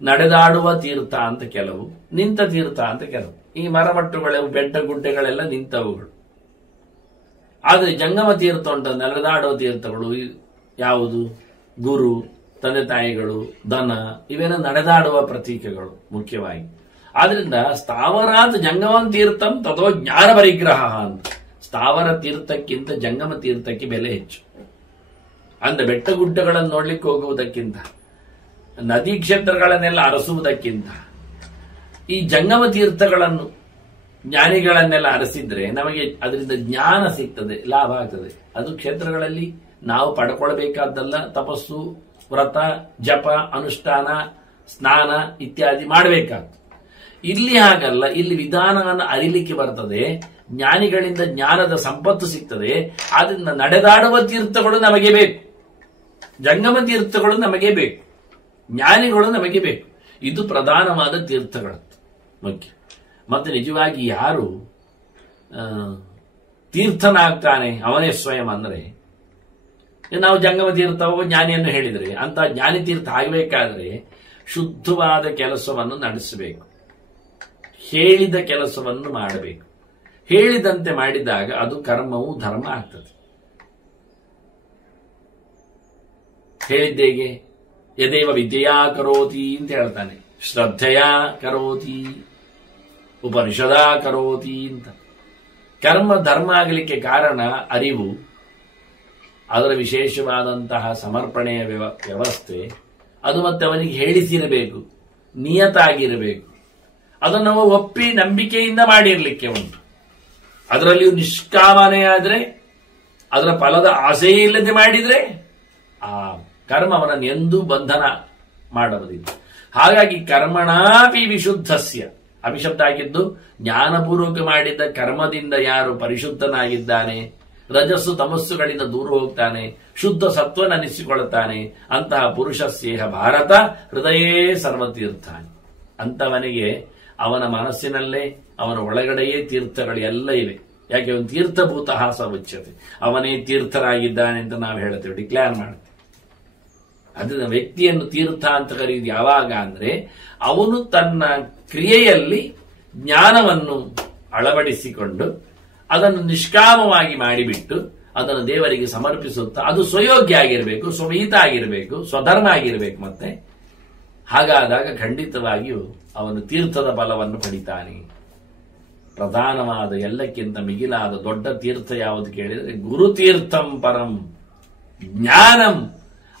ನಡೆದಾಡುವ ತೀರ್ಥ ಅಂತ ಕೆಲವು, ನಿಂತ ತೀರ್ಥ ಅಂತ ಕೆಲವು. ಈ ಮರಮಟ್ಟುಗಳು, ಬೆಟ್ಟ ಗುಡ್ಡೆಗಳೆಲ್ಲ ನಿಂತವುಗಳು. ಆದರೆ ಜಂಗಮ ತೀರ್ಥ ಉಂಟ, ನಡೆದಾಡುವ ತೀರ್ಥಗಳು ಯಾವುದು? ಗುರು, ತಂದೆ ತಾಯಿಗಳು, ದನ, ಇವೆಲ್ಲ ನಡೆದಾಡುವ ಪ್ರತೀಕಗಳು ಮುಖ್ಯವಾಗಿ. ಆದ್ರಿಂದ ಸ್ಥಾವರಾತ್ ಜಂಗಮ ತೀರ್ಥಂ ತಥೋ ಜ್ಞಾನ ಪರಿಗ್ರಹ ಅಂತ. ಸ್ಥಾವರ ತೀರ್ಥಕ್ಕಿಂತ ಜಂಗಮ ತೀರ್ಥಕ್ಕೆ ಬೆಲೆ ಹೆಚ್ಚು. ಅಂದ್ರೆ ಬೆಟ್ಟ ಗುಡ್ಡಗಳನ್ನು ನೋಡ್ಲಿಕ್ಕೆ ಹೋಗುವುದಕ್ಕಿಂತ, ನದಿ ಕ್ಷೇತ್ರಗಳನ್ನೆಲ್ಲ ಅರಸುವುದಕ್ಕಿಂತ ಈ ಜಂಗಮ ತೀರ್ಥಗಳನ್ನು, ಜ್ಞಾನಿಗಳನ್ನೆಲ್ಲ ಅರಸಿದ್ರೆ ನಮಗೆ ಅದರಿಂದ ಜ್ಞಾನ ಸಿಗ್ತದೆ, ಲಾಭ ಆಗ್ತದೆ. ಅದು ಕ್ಷೇತ್ರಗಳಲ್ಲಿ ನಾವು ಪಡ್ಕೊಳ್ಬೇಕಾದ್ದಲ್ಲ. ತಪಸ್ಸು, ವ್ರತ, ಜಪ, ಅನುಷ್ಠಾನ, ಸ್ನಾನ ಇತ್ಯಾದಿ ಮಾಡಬೇಕಾಗ್ತದೆ. ಇಲ್ಲಿ ಹಾಗಲ್ಲ. ಇಲ್ಲಿ ವಿಧಾನವನ್ನು ಅರಿಲಿಕ್ಕೆ ಬರ್ತದೆ, ಜ್ಞಾನಿಗಳಿಂದ ಜ್ಞಾನದ ಸಂಪತ್ತು ಸಿಗ್ತದೆ. ಆದ್ರಿಂದ ನಡೆದಾಡುವ ತೀರ್ಥಗಳು ನಮಗೆ ಬೇಕು, ಜಂಗಮ ತೀರ್ಥಗಳು ನಮಗೆ ಬೇಕು, ಜ್ಞಾನಿಗಳು ನಮಗೆ ಬೇಕು. ಇದು ಪ್ರಧಾನವಾದ ತೀರ್ಥಗಳು ಮುಖ್ಯ. ಮತ್ತೆ ನಿಜವಾಗಿ ಯಾರು ತೀರ್ಥನಾಗ್ತಾನೆ ಅವನೇ ಸ್ವಯಂ ಅಂದ್ರೆ, ನಾವು ಜಂಗಮ ತೀರ್ಥವೋ ಜ್ಞಾನಿಯನ್ನು ಹೇಳಿದರೆ, ಅಂತ ಜ್ಞಾನಿ ತೀರ್ಥ ಆಗಬೇಕಾದ್ರೆ ಶುದ್ಧವಾದ ಕೆಲಸವನ್ನು ನಡೆಸಬೇಕು, ಹೇಳಿದ ಕೆಲಸವನ್ನು ಮಾಡಬೇಕು. ಹೇಳಿದಂತೆ ಮಾಡಿದಾಗ ಅದು ಕರ್ಮವು ಧರ್ಮ ಆಗ್ತದೆ. ಹೇಳಿದ್ದೇಗೆ? ಯದೇವ ವಿದ್ಯೆಯಾ ಕರೋತಿ ಅಂತ ಹೇಳ್ತಾನೆ, ಶ್ರದ್ಧೆಯಾ ಕರೋತಿ, ಉಪನಿಷದಾ ಕರೋತಿ ಅಂತ. ಕರ್ಮ ಧರ್ಮ ಆಗಲಿಕ್ಕೆ ಕಾರಣ ಅರಿವು, ಅದರ ವಿಶೇಷವಾದಂತಹ ಸಮರ್ಪಣೆಯ ವ್ಯವಸ್ಥೆ, ಅದು ಮತ್ತೆ ಅವನಿಗೆ ಹೇಳಿಸಿರಬೇಕು, ನಿಯತಾಗಿರಬೇಕು. ಅದನ್ನು ನಾವು ಒಪ್ಪಿ ನಂಬಿಕೆಯಿಂದ ಮಾಡಿರ್ಲಿಕ್ಕೆ ಉಂಟು. ಅದರಲ್ಲಿಯೂ ನಿಷ್ಕಾಮನೆಯಾದ್ರೆ, ಅದರ ಫಲದ ಆಸೆ ಇಲ್ಲದೆ ಮಾಡಿದ್ರೆ ಆ ಕರ್ಮ ಅವನನ್ನು ಎಂದೂ ಬಂಧನ ಮಾಡುವುದಿಲ್ಲ. ಹಾಗಾಗಿ ಕರ್ಮಣಾಪಿ ವಿಶುದ್ಧಸ್ಯ, ಅಭಿಶಬ್ದ ಆಗಿದ್ದು ಜ್ಞಾನಪೂರ್ವಕ ಮಾಡಿದ ಕರ್ಮದಿಂದ ಯಾರು ಪರಿಶುದ್ಧನಾಗಿದ್ದಾನೆ, ರಜಸ್ಸು ತಮಸ್ಸುಗಳಿಂದ ದೂರ ಹೋಗ್ತಾನೆ, ಶುದ್ಧ ಸತ್ವನನಿಸಿಕೊಳ್ಳುತ್ತಾನೆ, ಅಂತಹ ಪುರುಷಸ್ಯೇಹ ಭಾರತ ಹೃದಯೇ ಸರ್ವತೀರ್ಥಾನಿ. ಅಂತವನಿಗೆ ಅವನ ಮನಸ್ಸಿನಲ್ಲೇ, ಅವನ ಒಳಗಡೆಯೇ ತೀರ್ಥಗಳು ಎಲ್ಲ ಇವೆ. ಯಾಕೆ? ಅವನು ತೀರ್ಥಭೂತಃ ಸ ಉಚ್ಯತೆ, ಅವನೇ ತೀರ್ಥರಾಗಿದ್ದಾನೆ ಅಂತ ನಾವು ಹೇಳ್ತೇವೆ, ಡಿಕ್ಲೇರ್ ಮಾಡ್ತೇವೆ. ಅದನ್ನ ವ್ಯಕ್ತಿಯನ್ನು ತೀರ್ಥ ಅಂತ ಕರೆಯುವುದು ಯಾವಾಗ ಅಂದ್ರೆ, ಅವನು ತನ್ನ ಕ್ರಿಯೆಯಲ್ಲಿ ಜ್ಞಾನವನ್ನು ಅಳವಡಿಸಿಕೊಂಡು ಅದನ್ನು ನಿಷ್ಕಾಮವಾಗಿ ಮಾಡಿಬಿಟ್ಟು ಅದನ್ನು ದೇವರಿಗೆ ಸಮರ್ಪಿಸುತ್ತಾ, ಅದು ಸ್ವಯೋಗ್ಯ ಆಗಿರಬೇಕು, ಸ್ವಹಿತ ಆಗಿರಬೇಕು, ಸ್ವಧರ್ಮ ಆಗಿರಬೇಕು. ಮತ್ತೆ ಹಾಗಾದಾಗ ಖಂಡಿತವಾಗಿಯೂ ಅವನು ತೀರ್ಥದ ಫಲವನ್ನು ಪಡಿತಾನೆ. ಪ್ರಧಾನವಾದ ಎಲ್ಲಕ್ಕಿಂತ ಮಿಗಿಲಾದ ದೊಡ್ಡ ತೀರ್ಥ ಯಾವುದು ಕೇಳಿದರೆ ಗುರುತೀರ್ಥಂ ಪರಂ ಜ್ಞಾನಂ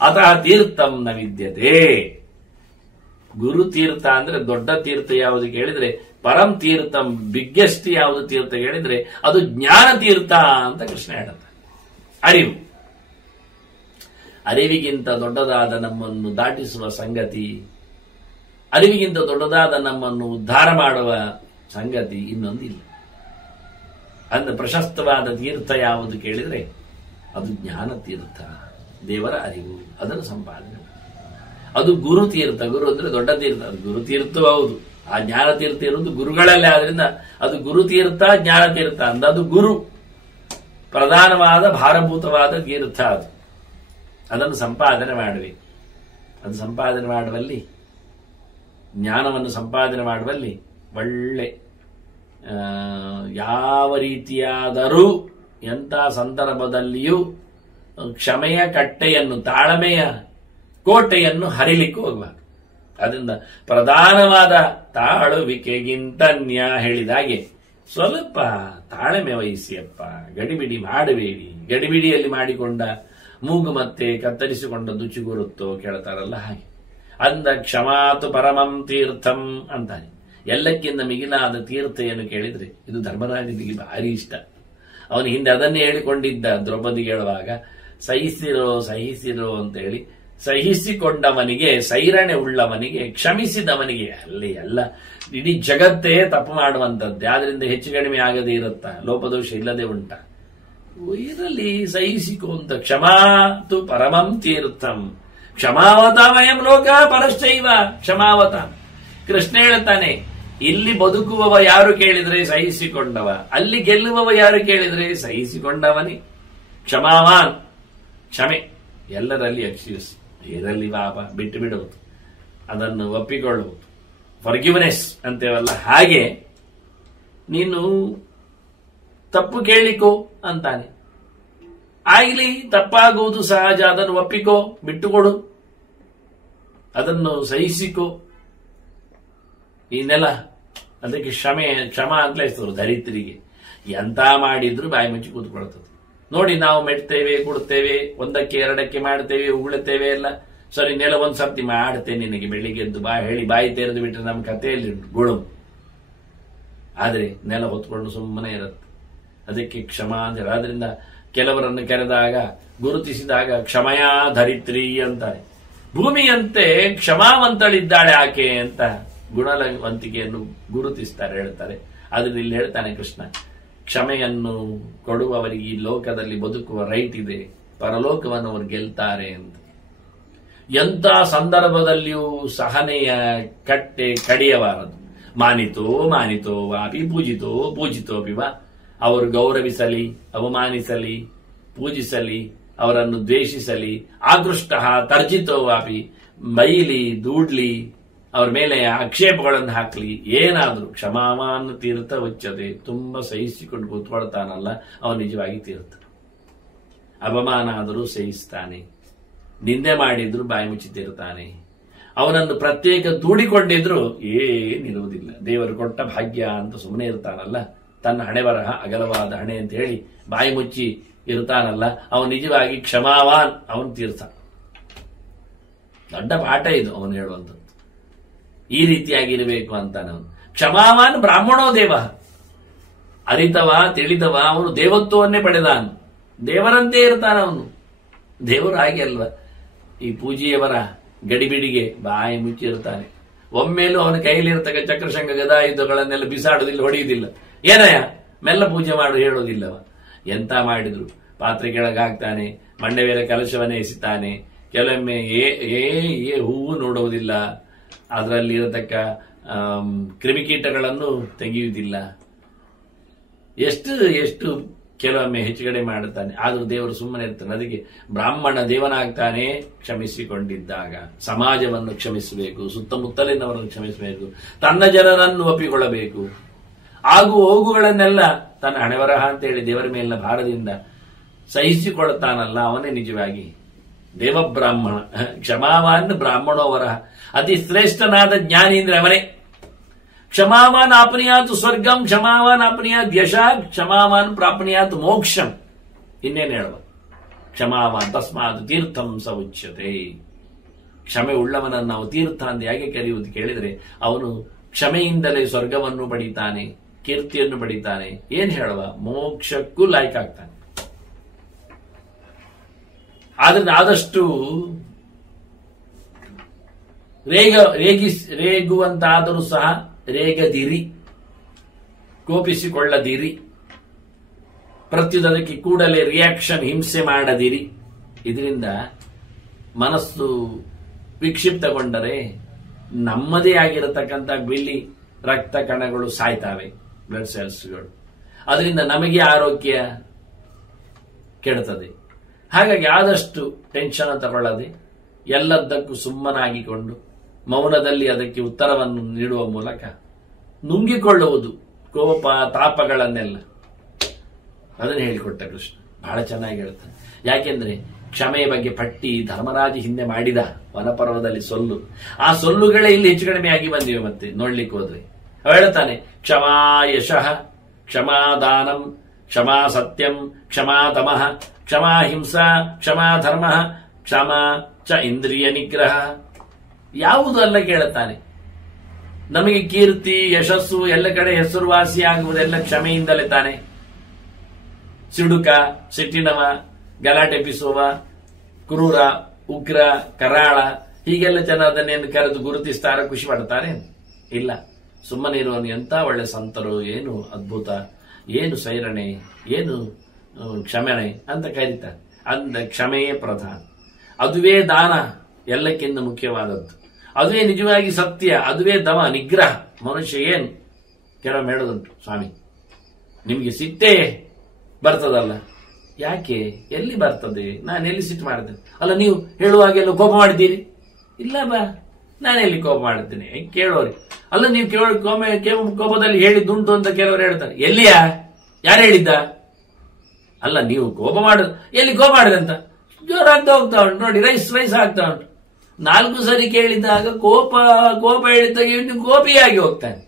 ಅತಃ ತೀರ್ಥಂ ನ ವಿದ್ಯತೆ. ಗುರುತೀರ್ಥ ಅಂದ್ರೆ ದೊಡ್ಡ ತೀರ್ಥ ಯಾವುದು ಕೇಳಿದ್ರೆ, ಪರಂ ತೀರ್ಥಂ ಬಿಗ್ಗೆಸ್ಟ್ ಯಾವುದು ತೀರ್ಥ ಕೇಳಿದ್ರೆ ಅದು ಜ್ಞಾನ ತೀರ್ಥ ಅಂತ ಕೃಷ್ಣ ಹೇಳುತ್ತೆ. ಅರಿವು, ಅರಿವಿಗಿಂತ ದೊಡ್ಡದಾದ ನಮ್ಮನ್ನು ದಾಟಿಸುವ ಸಂಗತಿ, ಅರಿವಿಗಿಂತ ದೊಡ್ಡದಾದ ನಮ್ಮನ್ನು ಉದ್ಧಾರ ಮಾಡುವ ಸಂಗತಿ ಇನ್ನೊಂದಿಲ್ಲ. ಅಂದ್ರೆ ಪ್ರಶಸ್ತವಾದ ತೀರ್ಥ ಯಾವುದು ಕೇಳಿದ್ರೆ ಅದು ಜ್ಞಾನ ತೀರ್ಥ, ದೇವರ ಅರಿವು, ಅದನ್ನು ಸಂಪಾದನೆ. ಅದು ಗುರು ತೀರ್ಥ. ಗುರು ಅಂದ್ರೆ ದೊಡ್ಡ ತೀರ್ಥ, ಅದು ಗುರು ತೀರ್ಥವೂ ಹೌದು. ಆ ಜ್ಞಾನ ತೀರ್ಥ ಇರುವುದು ಗುರುಗಳಲ್ಲೇ, ಆದ್ರಿಂದ ಅದು ಗುರು ತೀರ್ಥ, ಜ್ಞಾನ ತೀರ್ಥ ಅಂದ. ಅದು ಗುರು ಪ್ರಧಾನವಾದ ಭಾರಭೂತವಾದ ತೀರ್ಥ. ಅದು ಅದನ್ನು ಸಂಪಾದನೆ ಮಾಡಬೇಕು. ಅದು ಸಂಪಾದನೆ ಮಾಡುವಲ್ಲಿ, ಜ್ಞಾನವನ್ನು ಸಂಪಾದನೆ ಮಾಡುವಲ್ಲಿ ಒಳ್ಳೆ ಯಾವ ರೀತಿಯಾದರೂ ಎಂಥ ಸಂದರ್ಭದಲ್ಲಿಯೂ ಕ್ಷಮೆಯ ಕಟ್ಟೆಯನ್ನು, ತಾಳ್ಮೆಯ ಕೋಟೆಯನ್ನು ಹರಿಲಿಕ್ಕೆ ಹೋಗಬಾರದು. ಅದರಿಂದ ಪ್ರಧಾನವಾದ ತಾಳುವಿಕೆಗಿಂತನ್ಯ ಹೇಳಿದಾಗೆ ಸ್ವಲ್ಪ ತಾಳ್ಮೆ ವಹಿಸಿಯಪ್ಪ, ಗಡಿಬಿಡಿ ಮಾಡಬೇಡಿ. ಗಡಿಬಿಡಿಯಲ್ಲಿ ಮಾಡಿಕೊಂಡ ಮೂಗು ಮತ್ತೆ ಕತ್ತರಿಸಿಕೊಂಡದ್ದು ಚಿಗುರುತ್ತೋ ಕೇಳ್ತಾರಲ್ಲ ಹಾಗೆ. ಅಂದ ಕ್ಷಮಾತು ಪರಮಂ ತೀರ್ಥಂ ಅಂತಾನೆ. ಎಲ್ಲಕ್ಕಿಂತ ಮಿಗಿಲಾದ ತೀರ್ಥ ಏನು ಕೇಳಿದ್ರೆ ಇದು ಧರ್ಮರಾಜನಿಗೆ ಭಾರಿ ಇಷ್ಟ. ಅವನು ಹಿಂದೆ ಅದನ್ನೇ ಹೇಳಿಕೊಂಡಿದ್ದ ದ್ರೌಪದಿಗೆ ಹೇಳುವಾಗ, ಸಹಿಸಿರೋ ಸಹಿಸಿರೋ ಅಂತ ಹೇಳಿ. ಸಹಿಸಿಕೊಂಡವನಿಗೆ, ಸೈರಣೆ ಉಳ್ಳವನಿಗೆ, ಕ್ಷಮಿಸಿದವನಿಗೆ, ಅಲ್ಲಿ ಎಲ್ಲ ಇಡೀ ಜಗತ್ತೇ ತಪ್ಪು ಮಾಡುವಂಥದ್ದೇ. ಆದ್ರಿಂದ ಹೆಚ್ಚು ಕಡಿಮೆ ಆಗದೆ ಇರುತ್ತಾ, ಲೋಪದೋಷ ಇಲ್ಲದೆ ಉಂಟ, ಇರಲಿ ಸಹಿಸಿಕೊ ಅಂತ. ಕ್ಷಮಾತು ಪರಮಂ ತೀರ್ಥಂ ಕ್ಷಮಾವತ ವಯಂ ಲೋಕ ಪರಶ್ಚೈವ ಕ್ಷಮಾವತ. ಕೃಷ್ಣ ಹೇಳ್ತಾನೆ, ಇಲ್ಲಿ ಬದುಕುವವ ಯಾರು ಕೇಳಿದ್ರೆ ಸಹಿಸಿಕೊಂಡವ, ಅಲ್ಲಿ ಗೆಲ್ಲುವವ ಯಾರು ಕೇಳಿದ್ರೆ ಸಹಿಸಿಕೊಂಡವನೇ. ಕ್ಷಮಾವಾನ್, ಕ್ಷಮೆ ಎಲ್ಲರಲ್ಲಿ ಎಕ್ಸ್ಕ್ಯೂಸ್, ಇದರಲ್ಲಿ ಪಾಪ ಬಿಟ್ಟು ಬಿಡುವುದು. ಅದನ್ನು ಒಪ್ಪಿಕೊಳ್ಳುವುದು, ಫರ್ಗಿವ್ನೆಸ್ ಅಂತೇವಲ್ಲ ಹಾಗೆ ನೀನು ತಪ್ಪು ಕೇಳಿಕೋ ಅಂತಾನೆ. ಆಗಲಿ, ತಪ್ಪಾಗುವುದು ಸಹಜ, ಅದನ್ನು ಒಪ್ಪಿಕೋ, ಬಿಟ್ಟುಕೊಡು, ಅದನ್ನು ಸಹಿಸಿಕೋ. ಈ ನೆಲ ಅದಕ್ಕೆ ಕ್ಷಮ ಅಂತಲೇ ಹೆಸರು ಧರಿತ್ರಿಗೆ. ಎಂತ ಮಾಡಿದ್ರು ಬಾಯಿ ಮುಚ್ಚಿ ಕೂತ್ಕೊಳ್ತದೆ. ನೋಡಿ, ನಾವು ಮೆಟ್ತೇವೆ, ಕೊಡ್ತೇವೆ, ಒಂದಕ್ಕೆ ಎರಡಕ್ಕೆ ಮಾಡ್ತೇವೆ, ಉಗುಳುತ್ತೇವೆ ಎಲ್ಲ ಸರಿ. ನೆಲ ಒಂದ್ ಸರ್ತಿ ಮಾಡ್ತೇನೆ ನಿನಗೆ ಬೆಳಿಗ್ಗೆ ಎದ್ದು ಹೇಳಿ ಬಾಯಿ ತೆರೆದು ಬಿಟ್ಟರೆ ನಮ್ಮ ಕಥೆಯಲ್ಲಿ ಗುಳು. ಆದ್ರೆ ನೆಲ ಹೊತ್ಕೊಂಡು ಸುಮ್ಮನೆ ಇರುತ್ತೆ. ಅದಕ್ಕೆ ಕ್ಷಮ ಅಂತ ಹೇಳಿ. ಆದ್ರಿಂದ ಕೆಲವರನ್ನು ಕರೆದಾಗ, ಗುರುತಿಸಿದಾಗ ಕ್ಷಮಯಾ ಧರಿತ್ರಿ ಅಂತಾರೆ. ಭೂಮಿಯಂತೆ ಕ್ಷಮಾವಂತಳಿದ್ದಾಳೆ ಆಕೆ ಅಂತ ಗುಣವಂತಿಕೆಯನ್ನು ಗುರುತಿಸ್ತಾರೆ, ಹೇಳ್ತಾರೆ. ಆದ್ರೆ ಇಲ್ಲಿ ಹೇಳ್ತಾನೆ ಕೃಷ್ಣ, ಕ್ಷಮೆಯನ್ನು ಕೊಡುವವರಿಗೆ ಈ ಲೋಕದಲ್ಲಿ ಬದುಕುವ ರೈಟ್ ಇದೆ, ಪರಲೋಕವನ್ನು ಅವರು ಗೆಲ್ತಾರೆ ಅಂತ. ಎಂಥ ಸಂದರ್ಭದಲ್ಲಿಯೂ ಸಹನೆಯ ಕಟ್ಟೆ ಕಡಿಯಬಾರದು. ಮಾನಿತೋ ವಾಪಿ ಪೂಜಿತೋ ಪಿವ. ಅವರು ಗೌರವಿಸಲಿ, ಅವಮಾನಿಸಲಿ, ಪೂಜಿಸಲಿ, ಅವರನ್ನು ದ್ವೇಷಿಸಲಿ, ಆಗೃಷ್ಟ ತರ್ಜಿತೋ ವಾಪಿ, ಬೈಲಿ, ದೂಡ್ಲಿ, ಅವ್ರ ಮೇಲೆ ಆಕ್ಷೇಪಗಳನ್ನು ಹಾಕ್ಲಿ, ಏನಾದ್ರೂ ಕ್ಷಮಾವಾನ್ ತೀರ್ಥ ಉಚ್ಚತೆ. ತುಂಬಾ ಸಹಿಸಿಕೊಂಡು ಕೂತ್ಕೊಳ್ತಾನಲ್ಲ ಅವನು ನಿಜವಾಗಿ ತೀರ್ಥ. ಅವಮಾನ ಆದರೂ ಸಹಿಸ್ತಾನೆ, ನಿಂದೆ ಮಾಡಿದ್ರು ಬಾಯಿ ಮುಚ್ಚಿತಿರ್ತಾನೆ. ಅವನನ್ನು ಪ್ರತ್ಯೇಕ ದೂಡಿಕೊಂಡಿದ್ರು ಏನಿರುವುದಿಲ್ಲ. ದೇವರು ಕೊಟ್ಟ ಭಾಗ್ಯ ಅಂತ ಸುಮ್ಮನೆ ಇರ್ತಾನಲ್ಲ, ತನ್ನ ಹಣೆ ಬರಹ ಅಗಲವಾದ ಹಣೆ ಅಂತ ಹೇಳಿ ಬಾಯಿ ಮುಚ್ಚಿ ಇರ್ತಾನಲ್ಲ, ಅವನು ನಿಜವಾಗಿ ಕ್ಷಮಾವಾನ್, ಅವನು ತೀರ್ಥ. ದೊಡ್ಡ ಪಾಠ ಇದು ಅವನು ಹೇಳುವಂಥದ್ದು. ಈ ರೀತಿಯಾಗಿರಬೇಕು ಅಂತಾನೆ ಅವನು. ಕ್ಷಮಾವಾನ್ ಬ್ರಾಹ್ಮಣೋ ದೇವ. ಅರಿತವ ತಿಳಿದವ ಅವನು ದೇವತ್ವವನ್ನೇ ಪಡೆದಾನು, ದೇವರಂತೆ ಇರ್ತಾನ ಅವನು. ದೇವರು ಹಾಗೆ ಅಲ್ವಾ, ಈ ಪೂಜೆಯವರ ಗಡಿಬಿಡಿಗೆ ಬಾಯಿ ಮುಚ್ಚಿರ್ತಾನೆ. ಒಮ್ಮೆಲೂ ಅವನ ಕೈಲಿರ್ತಕ್ಕ ಚಕ್ರಶಂಗ ಗದಾಯುಧಗಳನ್ನೆಲ್ಲ ಬಿಸಾಡುವುದಿಲ್ಲ, ಹೊಡೆಯುವುದಿಲ್ಲ. ಏನಯ್ಯ ಮೆಲ್ಲ ಪೂಜೆ ಮಾಡು ಹೇಳೋದಿಲ್ಲವ. ಎಂತ ಮಾಡಿದ್ರು ಪಾತ್ರೆ ಕೆಳಗಾಗ್ತಾನೆ, ಮಂಡೆ ಮೇಲೆ ಕಲಶವನ್ನೇ ಎಸಿತಾನೆ. ಕೆಲವೊಮ್ಮೆ ಹೂವು ನೋಡುವುದಿಲ್ಲ, ಅದರಲ್ಲಿ ಇರತಕ್ಕ ಕ್ರಿಮಿಕೀಟಗಳನ್ನು ತೆಗೆಯುವುದಿಲ್ಲ. ಎಷ್ಟು ಕೆಲವೊಮ್ಮೆ ಹೆಚ್ಚುಗಡೆ ಮಾಡುತ್ತಾನೆ. ಆದರೂ ದೇವರು ಸುಮ್ಮನೆ ಇರ್ತಾನೆ. ಅದಕ್ಕೆ ಬ್ರಾಹ್ಮಣ ದೇವನಾಗ್ತಾನೆ ಕ್ಷಮಿಸಿಕೊಂಡಿದ್ದಾಗ. ಸಮಾಜವನ್ನು ಕ್ಷಮಿಸಬೇಕು, ಸುತ್ತಮುತ್ತಲಿನವರನ್ನು ಕ್ಷಮಿಸಬೇಕು, ತನ್ನ ಜನರನ್ನು ಒಪ್ಪಿಕೊಳ್ಳಬೇಕು. ಆಗು ಹೋಗುಗಳನ್ನೆಲ್ಲ ತನ್ನ ಹಣೆಬರಹ ಅಂತೇಳಿ ದೇವರ ಮೇಲಿನ ಭಾರದಿಂದ ಸಹಿಸಿಕೊಳ್ತಾನಲ್ಲ, ಅವನೇ ನಿಜವಾಗಿ ದೇವಬ್ರಾಹ್ಮಣ. ಕ್ಷಮಾವಾನ್ ಬ್ರಾಹ್ಮಣೋವರಹ. ಅತಿ ಶ್ರೇಷ್ಠನಾದ ಜ್ಞಾನಿ ಅಂದ್ರೆ ಅವನೇ. ಕ್ಷಮಾವಾನ್ ಆಪ್ನಿಯಾತ್ ಸ್ವರ್ಗಂ, ಕ್ಷಮಾವಾನ್ ಆಪ್ನಿಯಾತ್ ಯಶ, ಕ್ಷಮಾವಾನ್ ಪ್ರಾಪ್ನಿಯಾತ್ ಮೋಕ್ಷಂ. ಇನ್ನೇನು ಹೇಳುವ, ಕ್ಷಮಾವಾನ್ ತಸ್ಮಾತ್ ತೀರ್ಥಂ ಸ ಉಚ್ಯತೆ. ಕ್ಷಮೆ ಉಳ್ಳವನನ್ನು ನಾವು ತೀರ್ಥ ಅಂತ ಹೇಗೆ ಕರೆಯುವುದು ಕೇಳಿದರೆ, ಅವನು ಕ್ಷಮೆಯಿಂದಲೇ ಸ್ವರ್ಗವನ್ನು ಪಡಿತಾನೆ, ಕೀರ್ತಿಯನ್ನು ಪಡಿತಾನೆ. ಏನ್ ಹೇಳುವ, ಮೋಕ್ಷಕ್ಕೂ ಲಾಯ್ಕಾಗ್ತಾನೆ. ಆದ್ರಿಂದ ಆದಷ್ಟು ರೇಗುವಂತಾದರೂ ಸಹ ರೇಗದಿರಿ, ಕೋಪಿಸಿಕೊಳ್ಳದಿರಿ, ಪ್ರತ್ಯುದಕ್ಕೆ ಕೂಡಲೇ ರಿಯಾಕ್ಷನ್, ಹಿಂಸೆ ಮಾಡದಿರಿ. ಇದರಿಂದ ಮನಸ್ಸು ವಿಕ್ಷಿಪ್ತಗೊಂಡರೆ ನಮ್ಮದೇ ಆಗಿರತಕ್ಕಂಥ ಬಿಳಿ ರಕ್ತ ಕಣಗಳು ಸಾಯ್ತಾವೆ, ಬ್ಲಡ್ ಸೆಲ್ಸ್ಗಳು. ಅದರಿಂದ ನಮಗೆ ಆರೋಗ್ಯ ಕೆಡುತ್ತದೆ. ಹಾಗಾಗಿ ಆದಷ್ಟು ಟೆನ್ಷನ್ ತಗೊಳ್ಳದೆ ಎಲ್ಲದಕ್ಕೂ ಸುಮ್ಮನಾಗಿಕೊಂಡು ಮೌನದಲ್ಲಿ ಅದಕ್ಕೆ ಉತ್ತರವನ್ನು ನೀಡುವ ಮೂಲಕ ನುಂಗಿಕೊಳ್ಳುವುದು ಕೋಪ ತಾಪಗಳನ್ನೆಲ್ಲ. ಅದನ್ನು ಹೇಳಿಕೊಟ್ಟ ಕೃಷ್ಣ, ಬಹಳ ಚೆನ್ನಾಗಿ ಹೇಳ್ತಾನೆ. ಯಾಕೆಂದ್ರೆ ಕ್ಷಮೆಯ ಬಗ್ಗೆ ಪಟ್ಟಿ ಧರ್ಮರಾಜ ಹಿಂದೆ ಮಾಡಿದ ವನಪರ್ವದಲ್ಲಿ ಸೊಲ್ಲು, ಆ ಸೊಲ್ಲುಗಳೇ ಇಲ್ಲಿ ಹೆಚ್ಚು ಕಡಿಮೆ ಆಗಿ ಬಂದಿವೆ. ಮತ್ತೆ ನೋಡ್ಲಿಕ್ಕೆ ಹೋದ್ರೆ ಅವ ಹೇಳ್ತಾನೆ, ಕ್ಷಮಾ ಯಶಃ, ಕ್ಷಮಾ ದಾನಂ, ಕ್ಷಮಾ ಸತ್ಯಂ, ಕ್ಷಮಾ ತಮಃ, ಕ್ಷಮಾ ಹಿಂಸಾ, ಕ್ಷಮಾ ಧರ್ಮ, ಕ್ಷಮಾ ಚ ಇಂದ್ರಿಯ ನಿಗ್ರಹ. ಯಾವುದು ಅಲ್ಲ ಕೇಳುತ್ತಾನೆ. ನಮಗೆ ಕೀರ್ತಿ ಯಶಸ್ಸು ಎಲ್ಲ ಕಡೆ ಹೆಸರುವಾಸಿಯಾಗುವುದೆಲ್ಲ ಕ್ಷಮೆಯಿಂದಲೇ ತಾನೆ. ಸಿಡುಕ, ಸಿಟ್ಟಿನವ, ಗಲಾಟೆ ಎಬ್ಬಿಸುವ, ಕ್ರೂರ, ಉಗ್ರ, ಕರಾಳ, ಹೀಗೆಲ್ಲ ಜನ ಅದನ್ನೇನು ಕರೆದು ಗುರುತಿಸ್ತಾರ, ಖುಷಿ ಪಡ್ತಾರೆ? ಇಲ್ಲ. ಸುಮ್ಮನೆ ಇರುವನು ಎಂತ ಒಳ್ಳೆ ಸಂತರು, ಏನು ಅದ್ಭುತ, ಏನು ಸೈರಣೆ, ಏನು ಕ್ಷಮಣೆ ಅಂತ ಕರೀತಾರೆ. ಅಂದ ಕ್ಷಮೆಯೇ ಪ್ರಧಾನ. ಅದುವೇ ದಾನ ಎಲ್ಲಕ್ಕಿಂತ ಮುಖ್ಯವಾದದ್ದು. ಅದುವೇ ನಿಜವಾಗಿ ಸತ್ಯ, ಅದುವೇ ದಮ ನಿಗ್ರಹ. ಮನುಷ್ಯ ಏನು ಕೆಲವೊಮ್ಮೆ ಹೇಳೋದುಂಟು, ಸ್ವಾಮಿ ನಿಮ್ಗೆ ಸಿಟ್ಟೇ ಬರ್ತದಲ್ಲ, ಯಾಕೆ, ಎಲ್ಲಿ ಬರ್ತದೆ, ನಾನು ಎಲ್ಲಿ ಸಿಟ್ಟು ಮಾಡ್ತೇನೆ? ಅಲ್ಲ ನೀವು ಹೇಳುವಾಗೆಲ್ಲ ಕೋಪ ಮಾಡಿದ್ದೀರಿ? ಇಲ್ಲ ಬಾ, ನಾನು ಎಲ್ಲಿ ಕೋಪ ಮಾಡುತ್ತೇನೆ ಕೇಳೋರಿ. ಅಲ್ಲ ನೀವು ಕೋಪದಲ್ಲಿ ಹೇಳಿದ್ದುಂಟು ಅಂತ ಕೆಲವರು ಹೇಳ್ತಾರೆ. ಎಲ್ಲಿಯಾ, ಯಾರು ಹೇಳಿದ್ದ? ಅಲ್ಲ ನೀವು ಕೋಪ ಮಾಡುದು ಎಲ್ಲಿ ಕೋಪ ಮಾಡಿದೆ ಅಂತ ಜೋರಾಗ್ತಾ ಹೋಗ್ತಾ ಉಂಟು ನೋಡಿ, ರೈಸ್ ಆಗ್ತಾ ಉಂಟು. 4 ಸರಿ ಕೇಳಿದಾಗ ಕೋಪ ಹೇಳಿದಾಗ ಇನ್ನು ಕೋಪಿಯಾಗಿ ಹೋಗ್ತಾನೆ.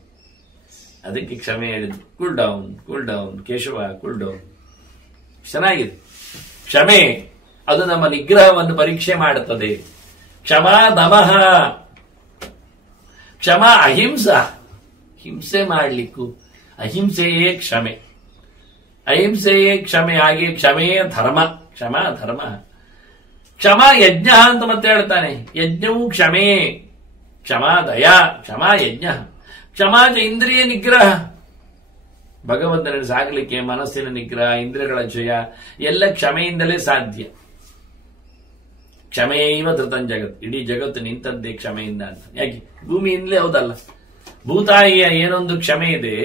ಅದಕ್ಕೆ ಕ್ಷಮೆ ಹೇಳಿದ್ದು. Cool down Keshava, cool down. ಚೆನ್ನಾಗಿದೆ ಕ್ಷಮೆ. ಅದು ನಮ್ಮ ನಿಗ್ರಹವನ್ನು ಪರೀಕ್ಷೆ ಮಾಡುತ್ತದೆ. ಕ್ಷಮಾ ದಮಃ, ಕ್ಷಮಾ ಅಹಿಂಸಾ, ಹಿಂಸೆ ಮಾಡಲಿಕ್ಕೂ ಅಹಿಂಸೆಯೇ ಕ್ಷಮೆ, ಅಹಿಂಸೆಯೇ ಕ್ಷಮೆ. ಹಾಗೆ ಕ್ಷಮೆಯೇ ಧರ್ಮ, ಕ್ಷಮಾ ಧರ್ಮ. ಕ್ಷಮಾ ಯಜ್ಞ ಅಂತ ಮತ್ತೆ ಹೇಳ್ತಾನೆ. ಯಜ್ಞವು ಕ್ಷಮೆ, ಕ್ಷಮಾ ದಯಾ, ಕ್ಷಮಾ ಯಜ್ಞ. ಕ್ಷಮಾ ಇಂದ್ರಿಯ ನಿಗ್ರಹ, ಭಗವಂತನ ಸಾಗಲಿಕ್ಕೆ ಮನಸ್ಸಿನ ನಿಗ್ರಹ, ಇಂದ್ರಿಯಗಳ ಜಯ ಎಲ್ಲ ಕ್ಷಮೆಯಿಂದಲೇ ಸಾಧ್ಯ. ಕ್ಷಮೆಯೈವ ಧೃತಂ ಜಗತ್, ಇಡೀ ಜಗತ್ತು ನಿಂತದ್ದೇ ಕ್ಷಮೆಯಿಂದ ಅಂತ. ಯಾಕೆ? ಭೂಮಿಯಿಂದಲೇ ಹೌದಲ್ಲ. ಭೂತಾಯಿಯ ಏನೊಂದು ಕ್ಷಮೆ ಇದೆ,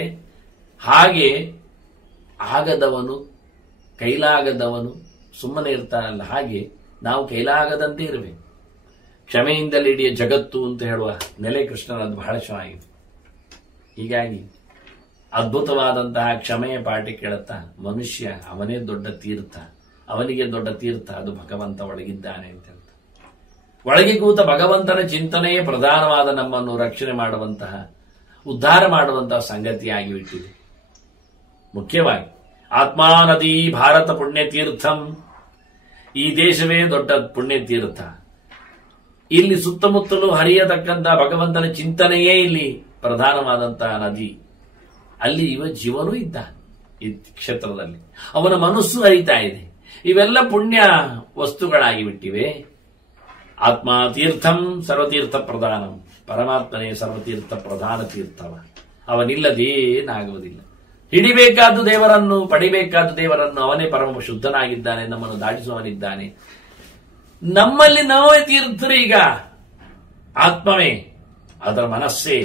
ಹಾಗೆ ಆಗದವನು ಕೈಲಾಗದವನು ಸುಮ್ಮನೆ ಇರ್ತಾನಲ್ಲ, ಹಾಗೆ ನಾವು ಕೈಲಾಗದಂತೆ ಇರಬೇಕು. ಕ್ಷಮೆಯಿಂದಲೇ ಇಡೀ ಜಗತ್ತು ಅಂತ ಹೇಳುವ ನೆಲೆ ಕೃಷ್ಣನದ್ದು ಬಹಳ ಚೆನ್ನಾಗಿದೆ. ಹೀಗಾಗಿ ಅದ್ಭುತವಾದಂತಹ ಕ್ಷಮೆಯ ಪಾಠ ಕೇಳುತ್ತಾ ಮನುಷ್ಯ ಅವನೇ ದೊಡ್ಡ ತೀರ್ಥ, ಅವನಿಗೆ ದೊಡ್ಡ ತೀರ್ಥ ಅದು ಭಗವಂತ ಒಳಗಿದ್ದಾನೆ ಅಂತ ಹೇಳ್ತಾ, ಒಳಗೆ ಕೂತ ಭಗವಂತನ ಚಿಂತನೆಯೇ ಪ್ರಧಾನವಾದ ನಮ್ಮನ್ನು ರಕ್ಷಣೆ ಮಾಡುವಂತಹ, ಉದ್ಧಾರ ಮಾಡುವಂತಹ ಸಂಗತಿಯಾಗಿ ಬಿಟ್ಟಿದೆ. ಮುಖ್ಯವಾಗಿ ಆತ್ಮಾ ನದಿ ಭಾರತ ಪುಣ್ಯತೀರ್ಥಂ, ಈ ದೇಶವೇ ದೊಡ್ಡ ಪುಣ್ಯತೀರ್ಥ. ಇಲ್ಲಿ ಸುತ್ತಮುತ್ತಲೂ ಹರಿಯತಕ್ಕಂತಹ ಭಗವಂತನ ಚಿಂತನೆಯೇ ಇಲ್ಲಿ ಪ್ರಧಾನವಾದಂತಹ ನದಿ. ಅಲ್ಲಿ ಜೀವನೂ ಇದ್ದಾನೆ ಈ ಕ್ಷೇತ್ರದಲ್ಲಿ, ಅವನ ಮನಸ್ಸು ಹರಿತಾ ಇದೆ. ಇವೆಲ್ಲ ಪುಣ್ಯ ವಸ್ತುಗಳಾಗಿ ಬಿಟ್ಟಿವೆ. ಆತ್ಮ ತೀರ್ಥಂ ಸರ್ವತೀರ್ಥ ಪ್ರಧಾನಂ, ಪರಮಾತ್ಮನೇ ಸರ್ವತೀರ್ಥ ಪ್ರಧಾನ ತೀರ್ಥವ. ಅವನಿಲ್ಲದೇನಾಗುವುದಿಲ್ಲ. ಹಿಡಿಬೇಕಾದ ದೇವರನ್ನು, ಪಡಿಬೇಕಾದ ದೇವರನ್ನು, ಅವನೇ ಪರಮ ಶುದ್ಧನಾಗಿದ್ದಾನೆ, ನಮ್ಮನ್ನು ದಾಟಿಸುವವನಿದ್ದಾನೆ. ನಮ್ಮಲ್ಲಿ ನಾವೇ ತೀರ್ಥರು. ಈಗ ಆತ್ಮವೇ, ಅದರ ಮನಸ್ಸೇ,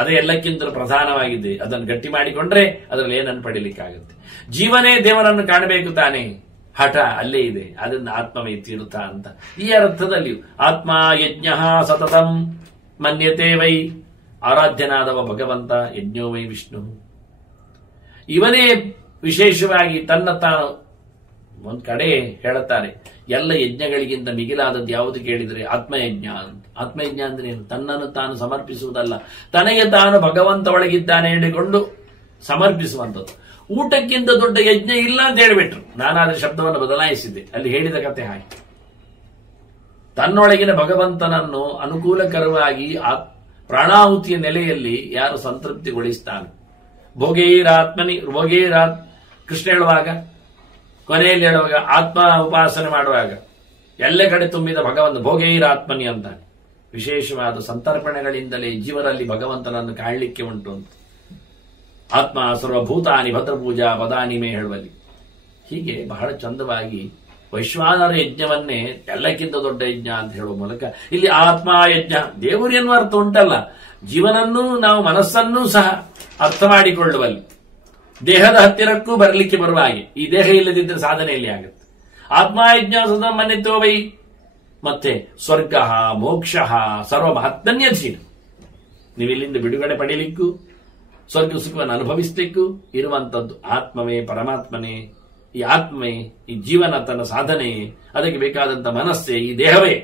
ಅದೇ ಎಲ್ಲಕ್ಕಿಂತ ಪ್ರಧಾನವಾಗಿದೆ. ಅದನ್ನು ಗಟ್ಟಿ ಮಾಡಿಕೊಂಡ್ರೆ ಅದರಲ್ಲಿ ಏನನ್ನು ಪಡೀಲಿಕ್ಕಾಗುತ್ತೆ. ಜೀವನೇ ದೇವರನ್ನು ಕಾಣಬೇಕು ತಾನೆ, ಹಠ ಅಲ್ಲೇ ಇದೆ. ಅದನ್ನು ಆತ್ಮವೇ ತೀರ್ಥ ಅಂತ ಈ ಅರ್ಥದಲ್ಲಿಯೂ ಆತ್ಮ ಯಜ್ಞ ಸತತಂ ಮನ್ಯತೆ ವೈ, ಆರಾಧ್ಯನಾದವ ಭಗವಂತ, ಯಜ್ಞೋ ವೈ ವಿಷ್ಣು. ಇವನೇ ವಿಶೇಷವಾಗಿ ತನ್ನ ತಾನು ಒಂದ್ ಕಡೆ ಹೇಳುತ್ತಾರೆ, ಎಲ್ಲ ಯಜ್ಞಗಳಿಗಿಂತ ಮಿಗಿಲಾದದ್ದು ಯಾವುದು ಕೇಳಿದರೆ ಆತ್ಮಯಜ್ಞ ಅಂತ. ಆತ್ಮಯಜ್ಞ ಅಂದ್ರೆ ಏನು? ತನ್ನನ್ನು ತಾನು ಸಮರ್ಪಿಸುವುದಲ್ಲ, ತನಗೆ ತಾನು ಭಗವಂತ ಒಳಗಿದ್ದಾನೆ ಹೇಳಿಕೊಂಡು ಸಮರ್ಪಿಸುವಂಥದ್ದು. ಊಟಕ್ಕಿಂತ ದೊಡ್ಡ ಯಜ್ಞ ಇಲ್ಲ ಅಂತ ಹೇಳಿಬಿಟ್ರು. ನಾನಾದ್ರೆ ಶಬ್ದವನ್ನು ಬದಲಾಯಿಸಿದ್ದೆ, ಅಲ್ಲಿ ಹೇಳಿದ ಕತೆ ಹಾಗೆ. ತನ್ನೊಳಗಿನ ಭಗವಂತನನ್ನು ಅನುಕೂಲಕರವಾಗಿ ಪ್ರಾಣಾಹುತಿಯ ನೆಲೆಯಲ್ಲಿ ಯಾರು ಸಂತೃಪ್ತಿಗೊಳಿಸ್ತಾನೆ, ಭೋಗೇರಾತ್ ಕೃಷ್ಣ ಹೇಳುವಾಗ, ಕೊನೆಯಲ್ಲಿ ಹೇಳುವಾಗ, ಆತ್ಮ ಉಪಾಸನೆ ಮಾಡುವಾಗ ಎಲ್ಲ ಕಡೆ ತುಂಬಿದ ಭಗವಂತ ಭೋಗೈರಾತ್ಮನಿ ಅಂತಾನೆ. ವಿಶೇಷವಾದ ಸಂತರ್ಪಣೆಗಳಿಂದಲೇ ಜೀವರಲ್ಲಿ ಭಗವಂತನನ್ನು ಕಾಣಲಿಕ್ಕೆ ಉಂಟು ಅಂತ. ಆತ್ಮ ಸರ್ವಭೂತಾನಿ ಭದ್ರಪೂಜಾ ಪದಾನಿಮೆ ಹೇಳುವಲ್ಲಿ ಹೀಗೆ ಬಹಳ ಚಂದವಾಗಿ ವೈಶ್ವಾನರ ಯಜ್ಞವನ್ನೇ ಎಲ್ಲಕ್ಕಿಂತ ದೊಡ್ಡ ಯಜ್ಞ ಅಂತ ಹೇಳುವ ಮೂಲಕ ಇಲ್ಲಿ ಆತ್ಮ ಯಜ್ಞ, ದೇವರು ಎನ್ನುವ ಅರ್ಥ ಉಂಟಲ್ಲ, ಜೀವನನ್ನೂ ನಾವು ಮನಸ್ಸನ್ನೂ ಸಹ ಅರ್ಥ ಮಾಡಿಕೊಳ್ಳುವಲ್ಲಿ, ದೇಹದ ಹತ್ತಿರಕ್ಕೂ ಬರಲಿಕ್ಕೆ ಬರುವ ಹಾಗೆ. ಈ ದೇಹ ಇಲ್ಲದಿದ್ದರೆ ಸಾಧನೆ ಎಲ್ಲಿ ಆಗುತ್ತೆ? ಆತ್ಮಯಜ್ಞ ಸದಾ ಮನ್ಯತೋ ವೈ, ಮತ್ತೆ ಸ್ವರ್ಗ ಮೋಕ್ಷ ಸರ್ವ ಮಹತ್ಮನ್ಯಧೀನ. ನೀವಿಲ್ಲಿಂದ ಬಿಡುಗಡೆ ಪಡೀಲಿಕ್ಕೂ ಸ್ವರ್ಗ ಸುಖವನ್ನು ಅನುಭವಿಸಲಿಕ್ಕೂ ಇರುವಂತದ್ದು ಆತ್ಮವೇ, ಪರಮಾತ್ಮನೇ. ಈ ಆತ್ಮವೇ, ಈ ಜೀವನ ತನ್ನ ಸಾಧನೆ, ಅದಕ್ಕೆ ಬೇಕಾದಂತ ಮನಸ್ಸೇ ಈ ದೇಹವೇ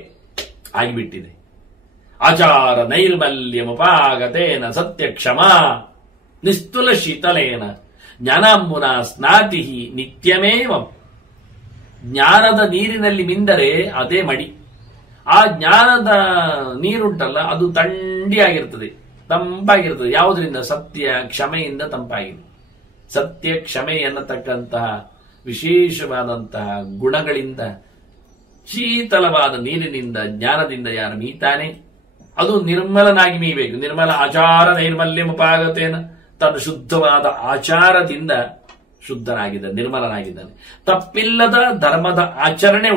ಆಗಿಬಿಟ್ಟಿದೆ. ಆಚಾರ ನೈರ್ಮಲ್ಯಮುಪಾಗತೇನ ಸತ್ಯ ಕ್ಷಮಾ ನಿಸ್ತುಲ ಶೀತಲೇನ ಜ್ಞಾನಾಂಬುನ ಸ್ನಾತಿ ನಿತ್ಯಮೇವ. ಜ್ಞಾನದ ನೀರಿನಲ್ಲಿ ಮಿಂದರೆ ಅದೇ ಮಡಿ. ಆ ಜ್ಞಾನದ ನೀರುಂಟಲ್ಲ, ಅದು ಥಂಡಿಯಾಗಿರ್ತದೆ, ತಂಪಾಗಿರ್ತದೆ. ಯಾವುದರಿಂದ? ಸತ್ಯ ಕ್ಷಮೆಯಿಂದ ತಂಪಾಗಿದೆ. ಸತ್ಯ ಕ್ಷಮೆ ಎನ್ನತಕ್ಕಂತಹ ವಿಶೇಷವಾದಂತಹ ಗುಣಗಳಿಂದ ಶೀತಲವಾದ ನೀರಿನಿಂದ, ಜ್ಞಾನದಿಂದ ಯಾರು ಮೀತಾನೆ ಅದು ನಿರ್ಮಲನಾಗಿ ಮೀಬೇಕು. ನಿರ್ಮಲ ಆಚಾರ ನೈರ್ಮಲ್ಯ ಮುಪಾಗತೇನ, ತನ್ನ ಶುದ್ಧವಾದ ಆಚಾರದಿಂದ ಶುದ್ಧನಾಗಿದ್ದಾನೆ, ನಿರ್ಮಲನಾಗಿದ್ದಾನೆ. ತಪ್ಪಿಲ್ಲದ ಧರ್ಮದ ಆಚರಣೆ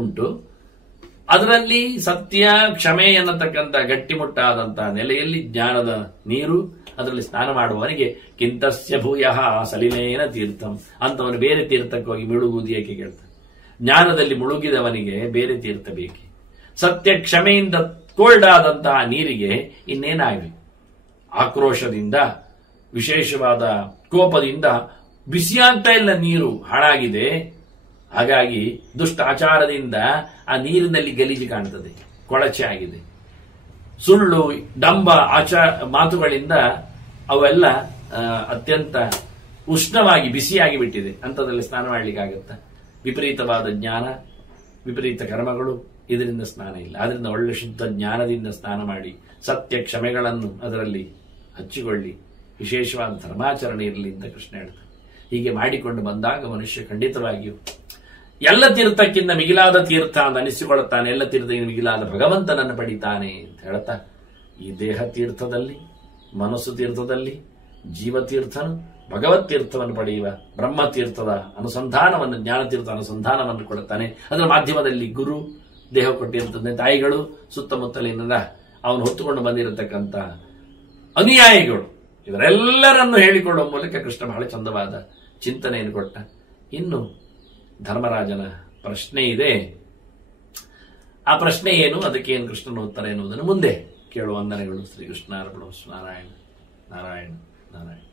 ಉಂಟು. ಅದರಲ್ಲಿ ಸತ್ಯ ಕ್ಷಮೆ ಎನ್ನತಕ್ಕಂಥ ಗಟ್ಟಿಮುಟ್ಟಾದಂತಹ ನೆಲೆಯಲ್ಲಿ ಜ್ಞಾನದ ನೀರು, ಅದರಲ್ಲಿ ಸ್ನಾನ ಮಾಡುವವನಿಗೆ ಕಿಂತಸ್ಯ ಭೂಯಃ ಸಲಿಲೇನ ತೀರ್ಥಂ ಅಂತವನು ಬೇರೆ ತೀರ್ಥಕ್ಕೆ ಹೋಗಿ ಮುಳುಗುವುದು ಏಕೆ ಕೇಳ್ತಾನೆ. ಜ್ಞಾನದಲ್ಲಿ ಮುಳುಗಿದವನಿಗೆ ಬೇರೆ ತೀರ್ಥ ಬೇಕೆ. ಸತ್ಯ ಕ್ಷಮೆಯಿಂದ ಕೋಲ್ಡ್ ಆದಂತಹ ನೀರಿಗೆ ಇನ್ನೇನಾಗಲಿ, ಆಕ್ರೋಶದಿಂದ, ವಿಶೇಷವಾದ ಕೋಪದಿಂದ ಬಿಸಿಯಾಗ್ತಾ ಇಲ್ಲ, ನೀರು ಹಾಳಾಗಿದೆ. ಹಾಗಾಗಿ ದುಷ್ಟ ಆಚಾರದಿಂದ ಆ ನೀರಿನಲ್ಲಿ ಗಲೀಜು ಕಾಣ್ತದೆ, ಕೊಳಚೆ ಆಗಿದೆ. ಸುಳ್ಳು ಡಂಬ ಮಾತುಗಳಿಂದ ಅವೆಲ್ಲ ಅತ್ಯಂತ ಉಷ್ಣವಾಗಿ ಬಿಸಿಯಾಗಿ ಬಿಟ್ಟಿದೆ. ಅಂಥದ್ರಲ್ಲಿ ಸ್ನಾನ ಮಾಡಲಿಕ್ಕಾಗತ್ತ? ವಿಪರೀತವಾದ ಜ್ಞಾನ, ವಿಪರೀತ ಕರ್ಮಗಳು, ಇದರಿಂದ ಸ್ನಾನ ಇಲ್ಲ. ಆದ್ರಿಂದ ಒಳ್ಳೆ ಶುದ್ಧ ಜ್ಞಾನದಿಂದ ಸ್ನಾನ ಮಾಡಿ ಸತ್ಯ ಕ್ಷಮೆಗಳನ್ನು ಅದರಲ್ಲಿ ಹಚ್ಚಿಕೊಳ್ಳಿ, ವಿಶೇಷವಾದ ಧರ್ಮಾಚರಣೆ ಇರಲಿ ಅಂತ ಕೃಷ್ಣ ಹೇಳ್ತಾನೆ. ಹೀಗೆ ಮಾಡಿಕೊಂಡು ಬಂದಾಗ ಮನುಷ್ಯ ಖಂಡಿತವಾಗಿಯೂ ಎಲ್ಲ ತೀರ್ಥಕ್ಕಿಂತ ಮಿಗಿಲಾದ ತೀರ್ಥ ಅಂತ ಅನಿಸಿಕೊಳ್ಳುತ್ತಾನೆ, ಎಲ್ಲ ತೀರ್ಥಕ್ಕಿಂತ ಮಿಗಿಲಾದ ಭಗವಂತನನ್ನು ಪಡಿತಾನೆ ಅಂತ ಹೇಳ್ತಾ, ಈ ದೇಹ ತೀರ್ಥದಲ್ಲಿ, ಮನಸ್ಸು ತೀರ್ಥದಲ್ಲಿ ಜೀವತೀರ್ಥನು ಭಗವತ್ ತೀರ್ಥವನ್ನು ಪಡೆಯುವ ಬ್ರಹ್ಮತೀರ್ಥದ ಅನುಸಂಧಾನವನ್ನು, ಜ್ಞಾನತೀರ್ಥ ಅನುಸಂಧಾನವನ್ನು ಕೊಡುತ್ತಾನೆ. ಅದರ ಮಾಧ್ಯಮದಲ್ಲಿ ಗುರು, ದೇಹ ಕೊಟ್ಟಿರುತ್ತದೆ ತಾಯಿಗಳು, ಸುತ್ತಮುತ್ತಲಿನಿಂದ ಅವನು ಹೊತ್ತುಕೊಂಡು ಬಂದಿರತಕ್ಕಂಥ ಅನುಯಾಯಿಗಳು, ಇವರೆಲ್ಲರನ್ನು ಹೇಳಿಕೊಳ್ಳುವ ಮೂಲಕ ಕೃಷ್ಣ ಬಹಳ ಚಂದವಾದ ಚಿಂತನೆಯನ್ನು ಕೊಟ್ಟ. ಇನ್ನು ಧರ್ಮರಾಜನ ಪ್ರಶ್ನೆ ಇದೆ. ಆ ಪ್ರಶ್ನೆ ಏನು, ಅದಕ್ಕೆ ಏನು ಕೃಷ್ಣನ ಉತ್ತರ ಎನ್ನುವುದನ್ನು ಮುಂದೆ ಕೇಳುವ. ವಂದನೆಗಳು. ಶ್ರೀಕೃಷ್ಣ ಅರ್ಪಣಮಸ್ತು. ನಾರಾಯಣ ನಾರಾಯಣ ನಾರಾಯಣ.